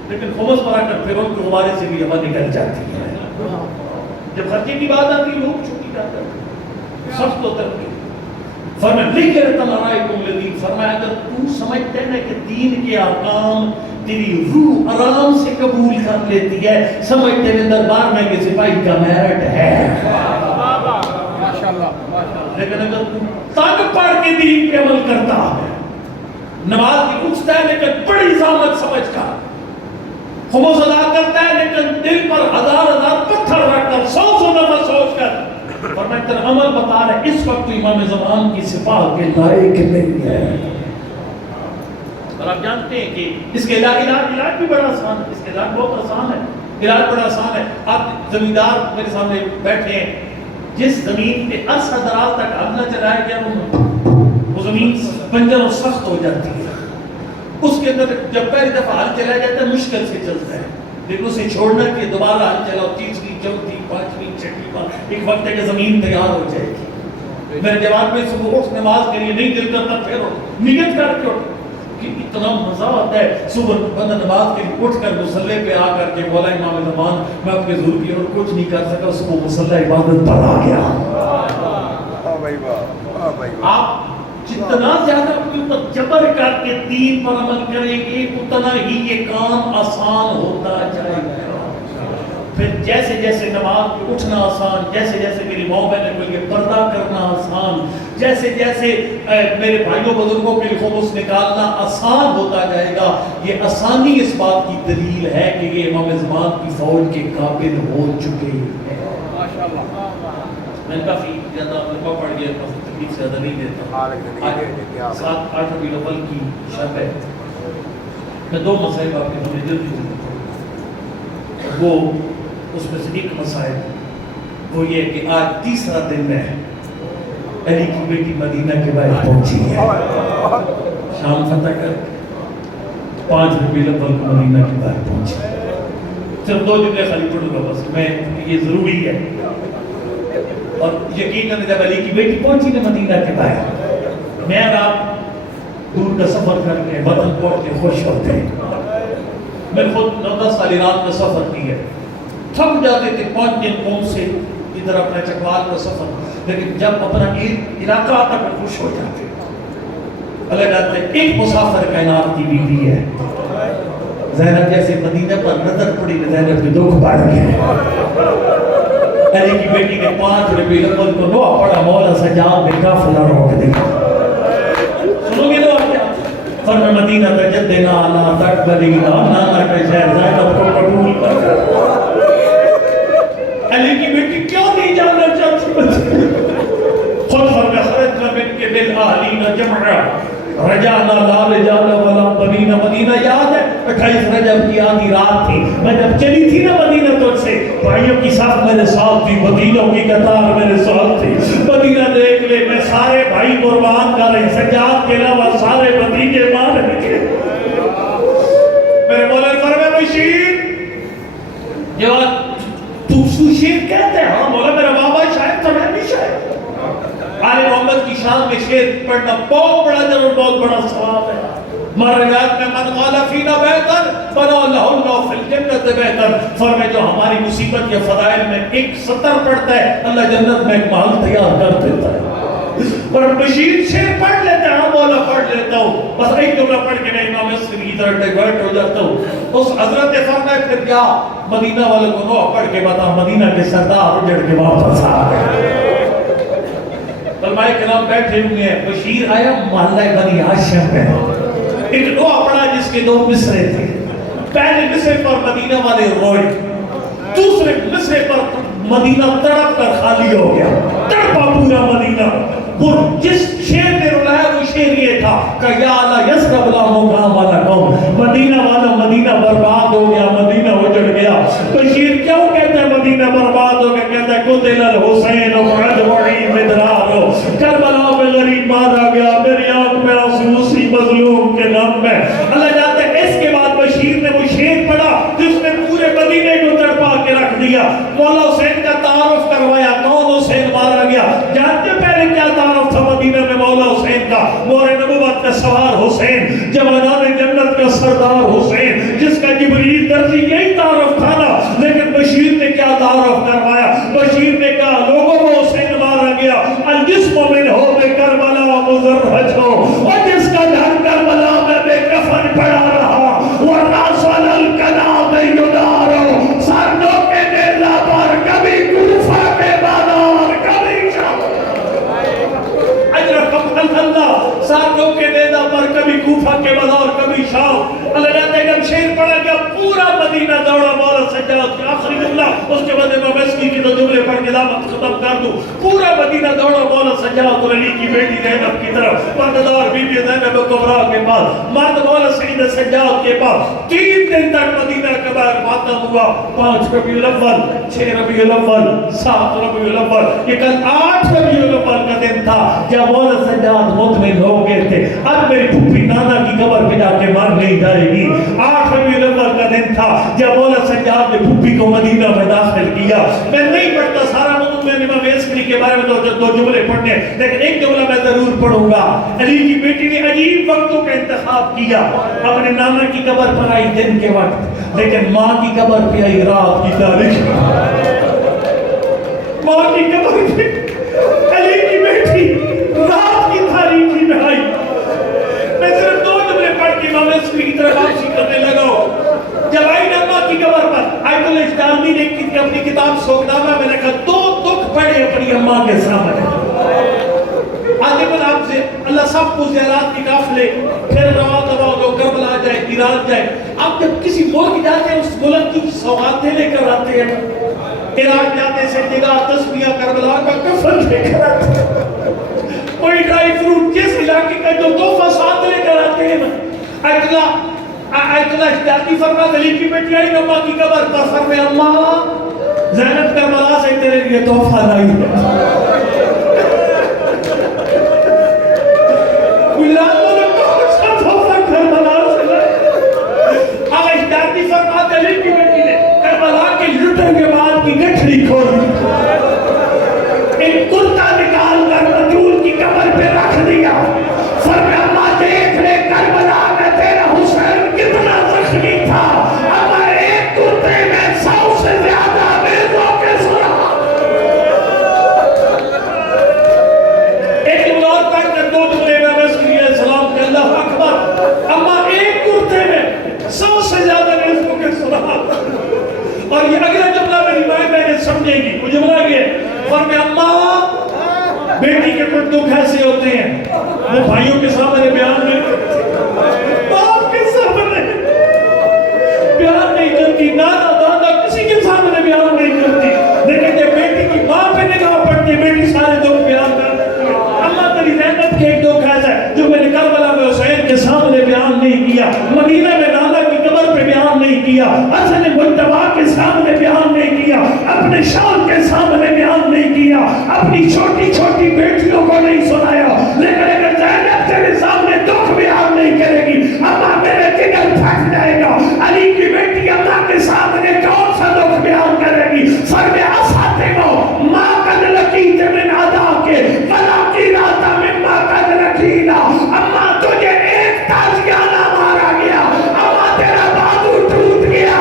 لیکن خمس بھرا کر پھر ان کے غبارے سے بھی ہوا نکل جاتی ہے۔ جب خرچے کی بات آتی ہے لوگ چھوٹی جاتا ہے، سخت ہوتا ہے۔ فرمایا لِيَّنَةً أَرَائِكُمُ الدِّينَ، فرمایا اگر تو سمجھتے ہیں کہ دین کے احکام تیری روح آرام سے قبول کر لیتی ہے، سمجھتے ہیں دربار میں کہ سپاہی کا میرٹ ہے، لیکن اگر تو تنگ پڑ کے دین پہ عمل کرتا ہے، نماز کی اٹھتا ہے لیکن بڑی زحمت سمجھ کر، خمس ادا کرتا ہے لیکن دل پر 1000 پتھر رکھ کر 100 دفعہ سوچ کر، فرمایا تیرا عمل بتا رہے اس وقت تو امام زمان کی سپاہ کے لائق نہیں ہے۔ اور آپ جانتے ہیں کہ اس کے علاج بھی بڑا آسان ہے، اس کے علاج بہت آسان ہے، علاج بڑا آسان ہے۔ آپ زمیندار میرے سامنے بیٹھے ہیں، جس زمین پہ عرصہ دراز تک ہل نہ چلایا گیا وہ زمین بنجر اور سخت ہو جاتی ہے، اس کے اندر جب پہلی دفعہ ہل چلا جاتا ہے مشکل سے چلتا ہے، لیکن اسے چھوڑنا کہ دوبارہ ہل چلاؤ، تیسری چوتھی پانچویں چھٹی بار، ایک وقت ہے کہ زمین تیار ہو جائے گی۔ میرے جواب میں صبح اٹھ نماز کے لیے نہیں دل کرتا، پھر نیت کر کے اٹھ کہ اتنا مزہ آتا ہے صبح بندہ نماز کے لیے اٹھ کر مصلی پہ آ کر کے بولا امام زمان میں اپنے ظہور کی اور کچھ نہیں کر سکا، صبح مصلی عبادت پر آ گیا۔ آپ جتنا زیادہ اپنے اوپر جبر کر کے دین پر عمل کریں گے اتنا ہی یہ کام آسان ہوتا جائے گا۔ پھر جیسے جیسے نماز پہ اٹھنا آسان، جیسے جیسے میری ماں بہنیں مل کے پردہ کرنا آسان، جیسے جیسے میرے بھائیوں بزرگوں کے لیے خمس نکالنا آسان ہوتا جائے گا، یہ آسانی اس بات کی دلیل ہے کہ یہ امام زمان کی فوج کے قابل ہو چکے ہیں۔ میں کافی زیادہ لمبا پڑ گیا، تکلیف زیادہ نہیں دیتا۔ 7-8 ربیع الاول کی شب ہے، میں 2 مسائل آپ کے سامنے جلدی سے، وہ اس میں سے ایک مسائل وہ یہ کہ آج تیسرا دن ہے علی کی بیٹی مدینہ کے باہر پہنچی ہے، شام فتح کر 5 ربیع الاول کو مدینہ کے باہر پہنچی۔ صرف 2 جملے خالی پڑھوں گا بس، میں یہ ضروری ہے۔ اور یقیناً جب علی کی بیٹی پہنچی نا مدینہ کے باہر، میں اور آپ دور کا سفر کر کے وطن پہنچ کے خوش ہوتے ہیں۔ میں خود 9-10 سال ایران کا سفر کیا ہے، تھک جاتے تھے 5 دن قوم سے ادھر اپنا چکوال کا سفر، لیکن جب اپنا علاقہ آتا پھر خوش ہو جاتے۔ اللہ جانتا ہے ایک مسافر کائنات کی بیوی ہے، زینب جیسے مدینہ پر نظر پڑی کہ زینب کے دکھ بڑھ گئے۔ علی کی بیٹی نے 5 ربیع الاول کو دعا پڑھا، مولا سجاد نے قافلہ روک دیا۔ سنو گے دعا کیا؟ فرمایا مدینہ تجدنا لا تقبلینا، نانا کے شہر زینب کو قبول کر۔ علی کی بیٹی کیوں نہیں جانا چاہتی؟ خود فرمایا خرجنا من کے دل اہلین جمعہ رجعنا لا رجعنا ولا بنینا۔ مدینہ یاد ہے 28 رجب کی آدھی رات تھی، میں جب چلی تھی نا مدینہ تجھ سے، بھائیوں کی صف میرے ساتھ تھی، مدینوں کی قطار میرے ساتھ تھی۔ مدینہ دیکھ لے میں سارے بھائی قربان کر رہے، سجاد کے علاوہ سارے بھتیجے مار رہے تھے۔ میرے مولا فرمایا بشیر، جواب تو شیر کہتے ہیں؟ ہاں مولا میرا بابا شاید تو میں بھی شاید۔ آل محمد کی شان میں شعر پڑھنا بہت بڑا جر اور بہت بڑا ثواب ہے۔ روایات میں من قال فینا بہتر بنا لہ اللہ فی الجنت بہتر، فرمائے جو ہماری مصیبت یا فضائل میں ایک سطر پڑھتا ہے اللہ جنت میں ایک محل تیار کر دیتا ہے۔ اور بشیر شعر پڑھ لیتا ہے، ہاں مولا پڑھ لیتا ہوں، بس ایک جملہ پڑھ کے میں امام مسلم کی طرح ڈیورٹ ہو جاتا ہوں۔ اس حضرت فرمائے پھر کیا مدینہ والوں کو نوح پڑھ کے بتا، مدینہ کے سردار اجڑ کے واپس آ گئے۔ علماء کرام بیٹھے ہوئے ہیں، بشیر آیا محلہ بنی ہاشم میں، ایک دعا پڑھا جس کے 2 مصرے تھے، پہلے مصرے پر مدینہ والے روئے، دوسرے مصرے پر مدینہ تڑپ کر خالی ہو گیا، تڑپا پورا مدینہ۔ اور جس شعر نے رلایا وہ شعر یہ تھا کہ یا اللہ یسرب لا مقام لکم، مدینہ والا مدینہ برباد ہو گیا، مدینہ اجڑ گیا۔ بشیر کیوں کہتا ہے مدینہ برباد ہو گیا؟ کہتا ہے قتل الحسین وعدوعی مدرار، کربلا میں غریب مارا گیا، میری آنکھ میں آنسو اسی مظلوم کے نام میں۔ اللہ جانتا ہے اس کے بعد بشیر نے وہ شعر پڑھا جس نے پورے مدینے کو تڑپا کے رکھ دیا۔ مولا حسین کا تعارف کروایا، کون حسین مارا گیا؟ جانتے پہلے کیا تعارف تھا مدینہ میں مولا حسین کا؟ مور نبوت کا سوار حسین، جوانان جنت کا سردار حسین، جس کا جبریل درجی یہی تعارف تھا نا۔ لیکن بشیر نے کیا تعارف کروایا؟ بشیر نے کہا لوگوں کو حسین مارا گیا، الجسم من ہو بے کربلا مزرحج ہو، اور جس کا گھر کربلا میں بے کفن پڑا رہا، والناس علی القناۃ یدارو، سردوں کے نیزہ پر کبھی کوفہ کے بازار، کبھی شام اجرکم اللہ، سردوں کے نیزہ پر کبھی کوفہ کے بازار، کبھی شام۔ اللہ جانتا ہے جب شعر پڑھا گیا پورا مدینہ دوڑا مولا سجاد کی آخری جملہ، اس کے بعد امام مسکی کی 2 جملے پڑھ کے دعوت ختم کر دوں۔ پورا مدینہ دوڑا مولا سجاد اور علی کی بیٹی زینب کی طرف، پردہ بی بی زینب کبریٰ کے پاس، مرد مولا سعید سجاد کے پاس۔ 3 دن تک مدینہ کے باہر ماتم ہوا، 5 ربیع الاول، 6 ربیع الاول، 7 ربیع الاول، یہ کل 8 ربیع الاول کا دن تھا جب مولا سجاد مطمئن ہو گئے تھے۔ اب میری پھوپھی نانا کی قبر پہ جا کے مر نہیں جائے گی. 8 ربیع الاول کا دن تھا جب مولا سجاد نے پھوپھی کو مدینہ میں داخل کیا. میں نہیں پڑھتا سارا موضوع میں امام عسکری کے بارے میں دو جملے پڑھنے, لیکن ایک جملہ میں ضرور پڑھوں گا. علی کی بیٹی نے عجیب وقتوں کا انتخاب کیا. اپنے نانا کی قبر پر آئی دن کے وقت, لیکن ماں کی قبر پہ آئی رات کی تاریخ. ماں کی قبر پہ علی کی بیٹی رات کی تاریخی میں آئی. میں صرف 2 جملے پڑھ کے امام عسکری کی طرف واپسی کرنے لگا ہوں. جب آئی نما کی قبر پر آیت اللہ اجتہادی نے اپنی کتاب سوگنامہ میں لکھا 2 دکھ پڑے اپنی اماں کے سامنے. آج میں آپ سے اللہ سب کو زیارات کی قافلے پھر روا دوا ہو کربلا جائے, ایران جائے. آپ جب کسی ملک جاتے ہیں اس ملک کی سوغاتیں لے کر آتے ہیں. عراق جاتے سے نگاہ تسبیح کربلا کا کفن لے کر آتے ہیں. کوئی ڈرائی فروٹ جس علاقے کا جو تحفہ ساتھ لے کر آتے ہیں. آیت اللہ اجتہادی فرماتے علی کی بیٹی آئی نما کی قبر پر فرمائے اماں زینب کربلا سے تیرے لیے تحفہ لائی ہے. کے بعد کی گٹھڑی کھول ایک کرتا نکال کر رجول کی قبر پہ رکھ دیا. فرمایا اماں دیکھ لے کربلا میں تیرا حسین کتنا زخمی تھا. اماں ایک کرتے میں 100 سے زیادہ بیزوں کے سنا. ایک جملہ اور پڑھ کر 2 جملے میں علیہ السلام کے اللہ اکبر. اماں ایک کرتے میں 100 سے زیادہ بیزوں کے سنا. اور یہ اگلا جملہ میری ماں بہنیں سمجھے گی. وہ جملہ یہ فرمایا اماں بیٹی کے کچھ دکھ ایسے ہوتے ہیں وہ بھائیوں کے سامنے بیان نہیں کرتی, باپ کے سامنے بیان نہیں کرتی, نانا دادا کسی کے سامنے بیان نہیں کرتی. لیکن جب بیٹی کی ماں پہ نگاہ پڑتی بیٹی سارے دکھ بیان کرتی ہے. اللہ تیری زینب کے ایک دکھ ایسا ہے جو میں نے کربلا میں حسین کے سامنے بیان نہیں کیا, مدینہ میں نانا کی قبر پہ بیان نہیں کیا, حسن مجتبیٰ کے سامنے بیان نہیں کیا, اپنے شان کے سامنے بیان نہیں کیا, اپنی چھوٹی چھوٹی بیٹیوں کو نہیں سنایا. لیکن اگر زینب تیرے سامنے دکھ بیان نہیں کرے گی اماں میرے جگر پھٹ جائے گا. علی کی بیٹی اللہ کے سامنے کون سا دکھ بیان کرے گی؟ فرمایا فاطمہ ما قد لقیت من عداک ولا قیلات مما قد لقینا. اماں تجھے ایک تازیانہ مارا گیا, اماں تیرا بازو ٹوٹ گیا,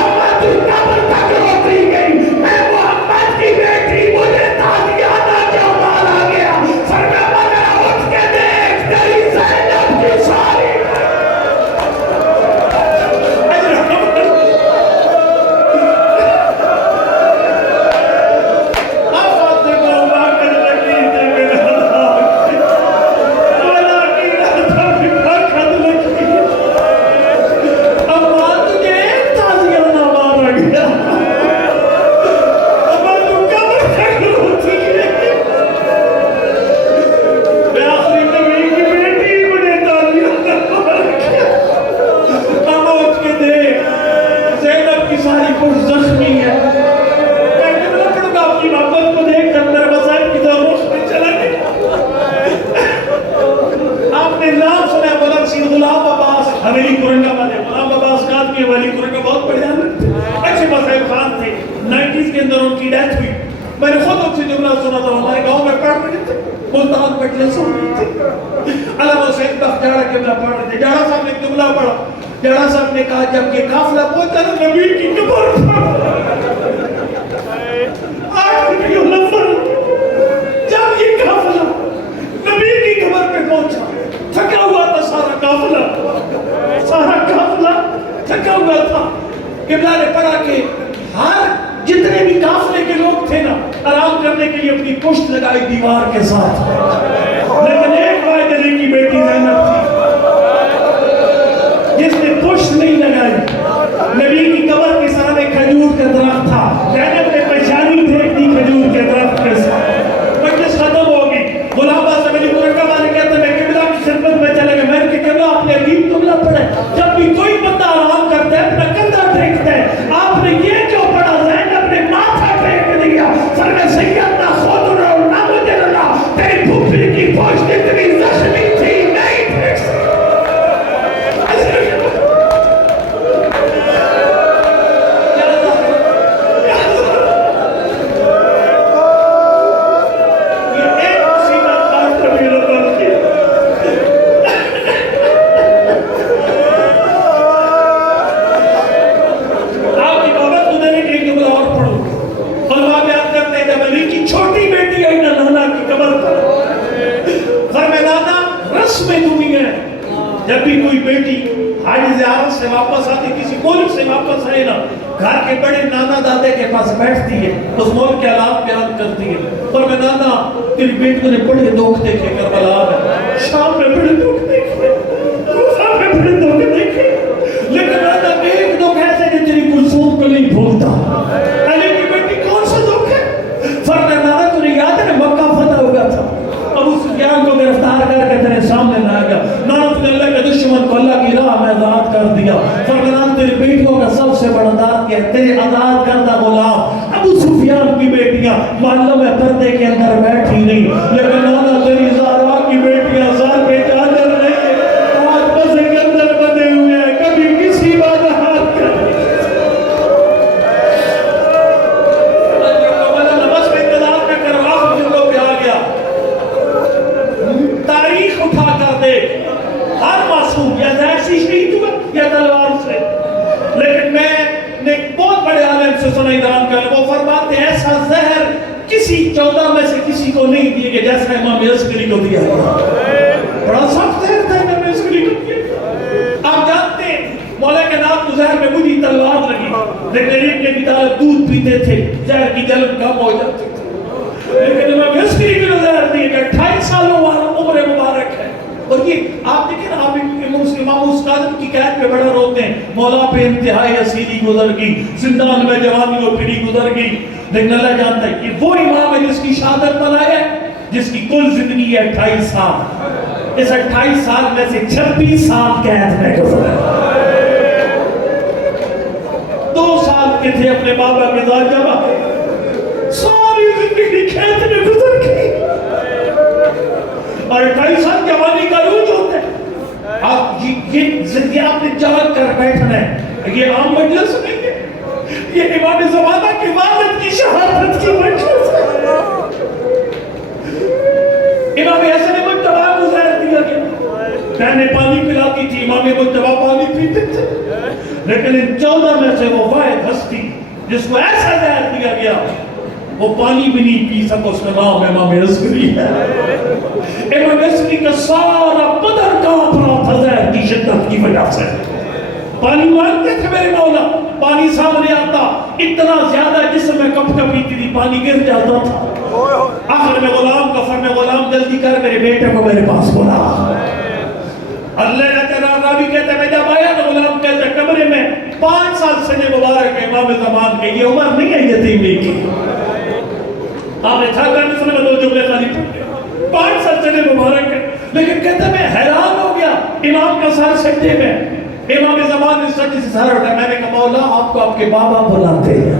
اماں تو قبر تک روتی گئی. میں محمد کی بیٹی مجھے تازیانہ کیوں مارا گیا؟ فرمایا مگر اٹھ کے دیکھ تیری زینب کی ساری جب یہ قافلہ پہنچا تو نبی کی قبر پر 8 ربیع الاول جب یہ قافلہ نبی کی قبر پہ پہنچا, تھکا ہوا تھا سارا قافلہ تھکا ہوا تھا. قبلہ نے پڑھا کہ ہر جتنے بھی قافلے کے لوگ تھے نا آرام کرنے کے لیے اپنی پشت لگائی دیوار کے ساتھ, لیکن ایک واحد علی کی بیٹی زینب تھی جس نے پشت نہیں لگائی. نبی کی قبر کے سامنے کھجور کا درخت تھا, زینب نے پریشانی پھینک دی کھجور کے درخت کے ساتھ. مجلس ختم ہوگی, غلام اعظم علی مرکب والے کہتے ہیں میں قبلہ کی خدمت میں چلے گا. میں نے کہا قبلہ آپ نے عجیب قبلہ پڑھا ہے, جب بھی کوئی بندہ آرام کرتا ہے اپنا کندھا ٹیکتا ہے, آپ نے یہ کیوں پڑھا؟ زینب نے ماتھا ٹیک دیا. فرمایا سیدنا خود رو نہ مجھے لگا تیری پھوپھی کی پشت اتنی زخمی تھی نہیں تھی. بیٹی حاجی زیارت سے واپس آتی، کسی ملک سے واپس آئے نا، گھر کے بڑے نانا دادے کے پاس بیٹھتی ہے، اس ملک کے حالات بیان کرتی ہے، اور میں نانا تیری بیٹی نے بڑے دکھ دیکھے کربلا میں، شام میں بڑے دکھ دیکھے، کوفہ میں بڑے دکھ دیکھے، لیکن نانا ایک دکھ ایسے کہ تیری کلثوم کو نہیں بھولتا۔ علی کی بیٹی کون سا دکھ ہے؟ فرمایا نانا تجھے یاد ہے مکہ فتح ہوا تھا، ابو سفیان کو گرفتار کر کے تیرے سامنے لایا گیا، نانا تجھے اللہ کے دشمن کو اللہ کی راہ میں آزاد کر دیا، فرمایا تیری بیٹیوں کا سب سے بڑا داد کیا، تیرے آزاد کردہ غلام ابو سفیان کی بیٹیاں محلوں میں پردے کے اندر بیٹھی نہیں، لیکن نانا تیری زہرا کی بیٹیاں سر پہ چادر نہیں ہے، آج بس کے اندر بدے ہوئے ہیں، کبھی کسی بات ہاتھ کر بس میں انتظار میں کر رہا ہوں پہ آ گیا۔ تاریخ اٹھا کر دیکھ، ہر معصوم یا زہر سے شہید ہوا یا تلوار سے، لیکن میں نے ایک بہت بڑے عالم سے سنا اعلان کر، وہ فرماتے ہیں ایسا زہر کسی 14 میں سے کسی کو نہیں دیے گئے جیسا امام عسکری کو دیا گیا۔ بڑا سخت زہر تھا امام عسکری کو دیا۔ آپ جانتے ہیں مولا کے نام کو زہر میں مجھے تلوار لگی، لیکن ایک کے بتایا دودھ پیتے تھے زہر کی جلن کم ہو جاتی تھی، لیکن امام عسکری کو زہر دیے گئے، 28 سالوں عمر مبارک ہے۔ اور یہ آپ دیکھیں نا، آپ امام استاد کی قید پہ بڑا روتے ہیں، مولا پہ انتہائی اسیری گزر گئی، زندان میں جوانی و پھری گزر گئی، لیکن اللہ جانتا ہے کہ وہ امام ہے جس کی شہادت منائے ہے، جس کی کل زندگی ہے 28 سال، اس 28 سال میں سے 26 سال قید میں گزرے، 2 سال کے تھے اپنے بابا کے ساتھ جمع، ساری زندگی قید میں گزر گئی، اور 28 سال جوانی کا روج ہوتا ہے۔ آپ یہ زندگی آپ نے جاگ کر بیٹھنا ہے، یہ عام مجلس نہیں ہے، یہ امام زمانہ کی والد کی شہادت کی مجلس ہے۔ امام حسن مجتبی کو زہر دیا گیا، بہنیں پانی پلاتی تھی، امام مجتبی پانی پیتے تھے، لیکن ان 14 میں سے وہ واحد ہستی جس کو ایسا زہر دیا گیا وہ پانی بھی نہیں پی سکا، اس کا نام امام عسکری ہے۔ امام عسکری کا سارا بدن کانپ رہا تھا زہر کی شدت کی وجہ سے، پانی مانگتے تھے میرے مولا، پانی سامنے آتا، اتنا زیادہ جسم میں کپ کپی تھی، پانی گر جاتا تھا، آخر میں غلام کا فرمایا غلام جلدی کر میرے بیٹے کو میرے پاس بلا۔ اللہ تعالیٰ راوی کہتا ہے میں جب آیا نا، غلام کہتا ہے کمرے میں 5 سال سنے مبارک ہے امام زمان کے، یہ عمر نہیں ہے یتیمی کی، آپ نے تھا کرنے سنے میں 2 جملے خالی پڑھتے 5 سال سنے مبارک ہے، لیکن کہتا ہے میں حیران ہو گیا، امام کا سر سجدے میں، امام زمان نے سجدے سے سر اٹھا، میں نے کہا مولا آپ کو آپ کے بابا بلاتے ہیں،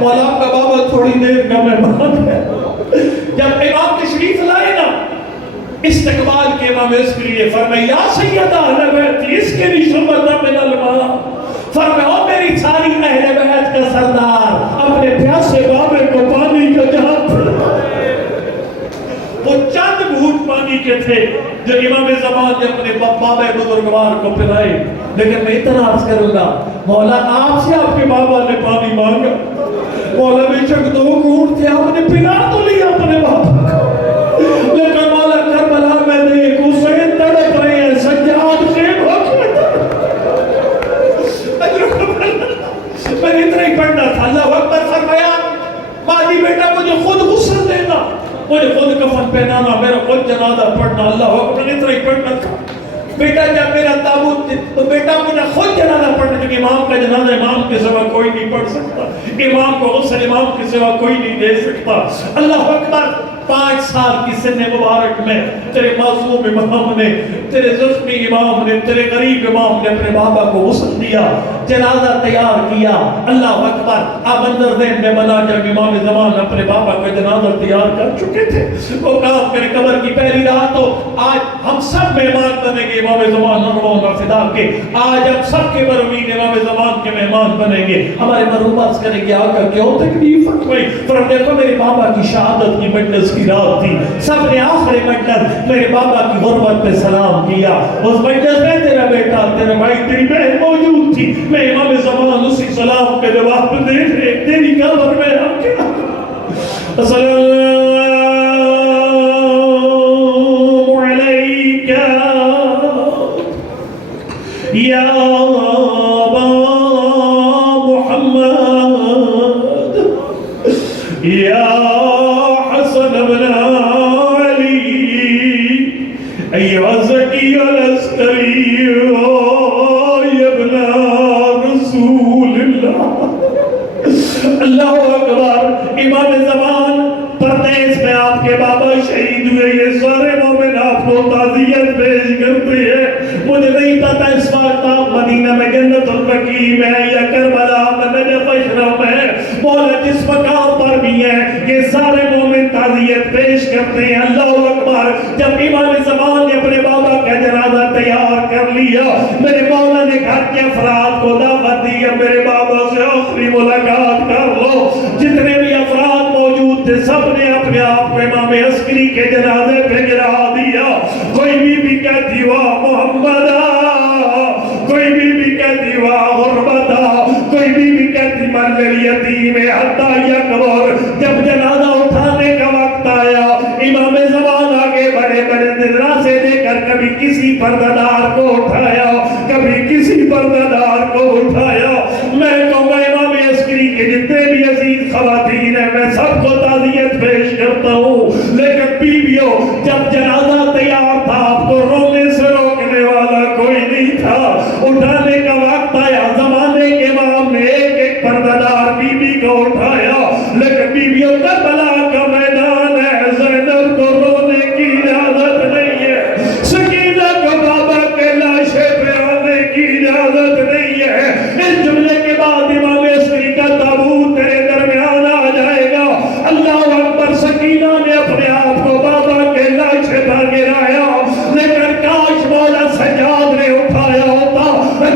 مولا آپ کا بابا تھوڑی دیر کا مہمان ہے۔ جب امام تشریف لائے نا، استقبال کے امام عسکری نے فرمایا یا سیدہ اہل بیت اس کے نشبت من الماء، فرمایا او میری ساری اہل بیت کا سردار اپنے پیاسے بابے کو پانی کا جہاں پھلا۔ وہ چند گھونٹ پانی کے تھے جو امام زمان نے اپنے بابا بزرگوار کو پلائے، لیکن میں اتنا عرض کروں گا مولا آپ سے آپ کے بابا نے پانی مانگا، مولا بے شک 2 گھونٹ تھے آپ نے پلا تو لیا اپنے بابا کو، لیکن مولا کربلا میں دیکھ حسین تڑپ رہے ہیں، سجاد خیب ہو کے میں نے اتنا ہی پڑھنا تھا۔ اللہ اکبر فرمایا مادی بیٹا مجھے خود غسل دینا، مجھے خود کفن پہنانا، میرا خود جنازہ پڑھنا، اللہ اکبر میں نے اتنا ہی پڑھنا تھا۔ بیٹا جب میرا تابوت تو بیٹا مجھے خود جنازہ پڑھنا، کیونکہ امام کا جنازہ امام کے سوا کوئی نہیں پڑھ سکتا، امام کو غسل امام کے سوا کوئی نہیں دے سکتا۔ اللہ اکبر 5 سال کی سن مبارک میں تیرے معصوم امام نے، تیرے زخمی امام نے، تیرے غریب امام نے اپنے بابا کو غسل دیا، جنازہ تیار کیا۔ اللہ اکبر آپ اندر ذہن میں بنا جب امام زمان اپنے بابا کا جنازہ تیار کر چکے تھے، وہ کہا میرے قبر کی پہلی رات ہو، آج ہم سب مہمان بنیں گے امام زمان نمونہ فدا کے، آج ہم سب کے مرمین امام زمان کے مہمان بنیں گے۔ ہمارے مرحوم عرض کریں گے آقا کیوں تکلیف فرمائی؟ فرمایا دیکھو میرے بابا کی شہادت کی مجلس کی رات تھی، سب نے آخری مجلس میرے بابا کی غربت پہ سلام کیا، اس مجلس میں تیرا بیٹا، تیرا بھائی، تیری بہن موجود تھی، میں امام زمان اسی سلام کے جواب دے رہے تیری قبر میں آ کے السلام علیکہ یا ابا محمد یا حسن ابن علی ایھا زکی العسکری یا ابن رسول اللہ. اللہ اکبر. امام زمان پردیس میں آپ کے بابا شہید ہوئے. یہ سارے مومن آپ کو تعزیت پیش کرتے ہیں. مجھے نہیں پتا اس وقت آپ مدینہ میں جنت البقیع میں یا کربلا میں نجف اشرف میں مولا جس مقام پر بھی ہیں یہ سارے مومن تعزیت پیش کرتے ہیں. اللہ اکبر. جب امام زمان نے اپنے بابا کا جنازہ تیار کر لیا میرے مولا نے گھر کے افراد کو دعوت دی میرے بابا سے آخری ملاقات کر لو. جتنے بھی افراد موجود تھے سب نے اپنے آپ کو امام عسکری کے جنازے پہ گرا دیا. کوئی بھی کہتی واہ محمد، کوئی بھی کہتی واہ غربتا، کوئی بھی کہتی من الیتیم حتی یکبر. جب جنازہ اٹھانے کا وقت آیا امام زمان آگے بڑے بڑے راسے دے کر کبھی کسی پردہ کو اٹھایا کبھی کسی پردہ کو اٹھایا. میں کہوں گا امام عسکری کے جتنے بھی عزیز خواتین ہیں میں سب کو تعزیت پیش کرتا ہوں. لیکن بیویوں جب جنازہ تیار تھا آپ کو رونے سے روکنے والا کوئی نہیں تھا. اٹھانے کا وقت آیا زمانے کے امام نے ایک ایک پردہ بیوی کو اٹھایا. لیکن بیویوں کا بلا کا میدان ہے. زینب کو رونے کی اجازت نہیں ہے. سکینہ کو بابا کے لاشے پہ آنے کی اجازت نہیں ہے. اس جملے کے بعد امام عسکری کا تابوت تیرے درمیان آ جائے گا. اللہ اکبر. سکینہ نے اپنے آپ کو بابا کے لاشے پر گرایا. لیکن کاش مولا سجاد نے اٹھایا ہوتا،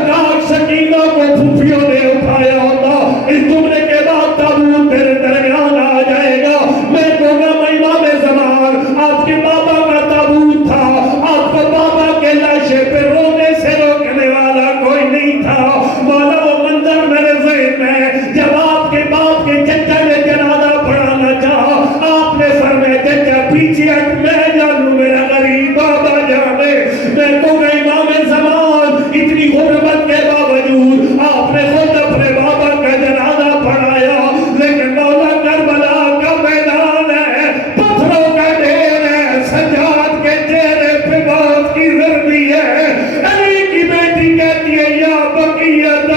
کاش سکینہ کو پھوپھیوں نے اٹھایا ہوتا. اس جملے کے بعد تابوت تیرے درمیان آ جائے گا. میں کہوں گا میں امام زمان آپ کے بابا کا تابوت تھا. آپ کو بابا کے لاشے پہ رونے سے روکنے والا کوئی نہیں تھا. مولا وہ منظر میرے ذہن میں جب آپ کے باپ کے چچا نے جنازہ پڑھانا چاہا آپ نے فرمایا چچا پیچھے ہٹ میں جانوں میرا غریب بابا جانے. میں کہوں گا امام زمان اتنی غربت کے باوجود آپ نے خود اپنے بابا کا جنازہ پڑھایا. لیکن مولا کربلا کا میدان ہے، پتھروں کا ڈھیر ہے، سجاد کے چہرے پہ موت کی زردی ہے. علی کی بیٹی کہتی ہے یا بقیت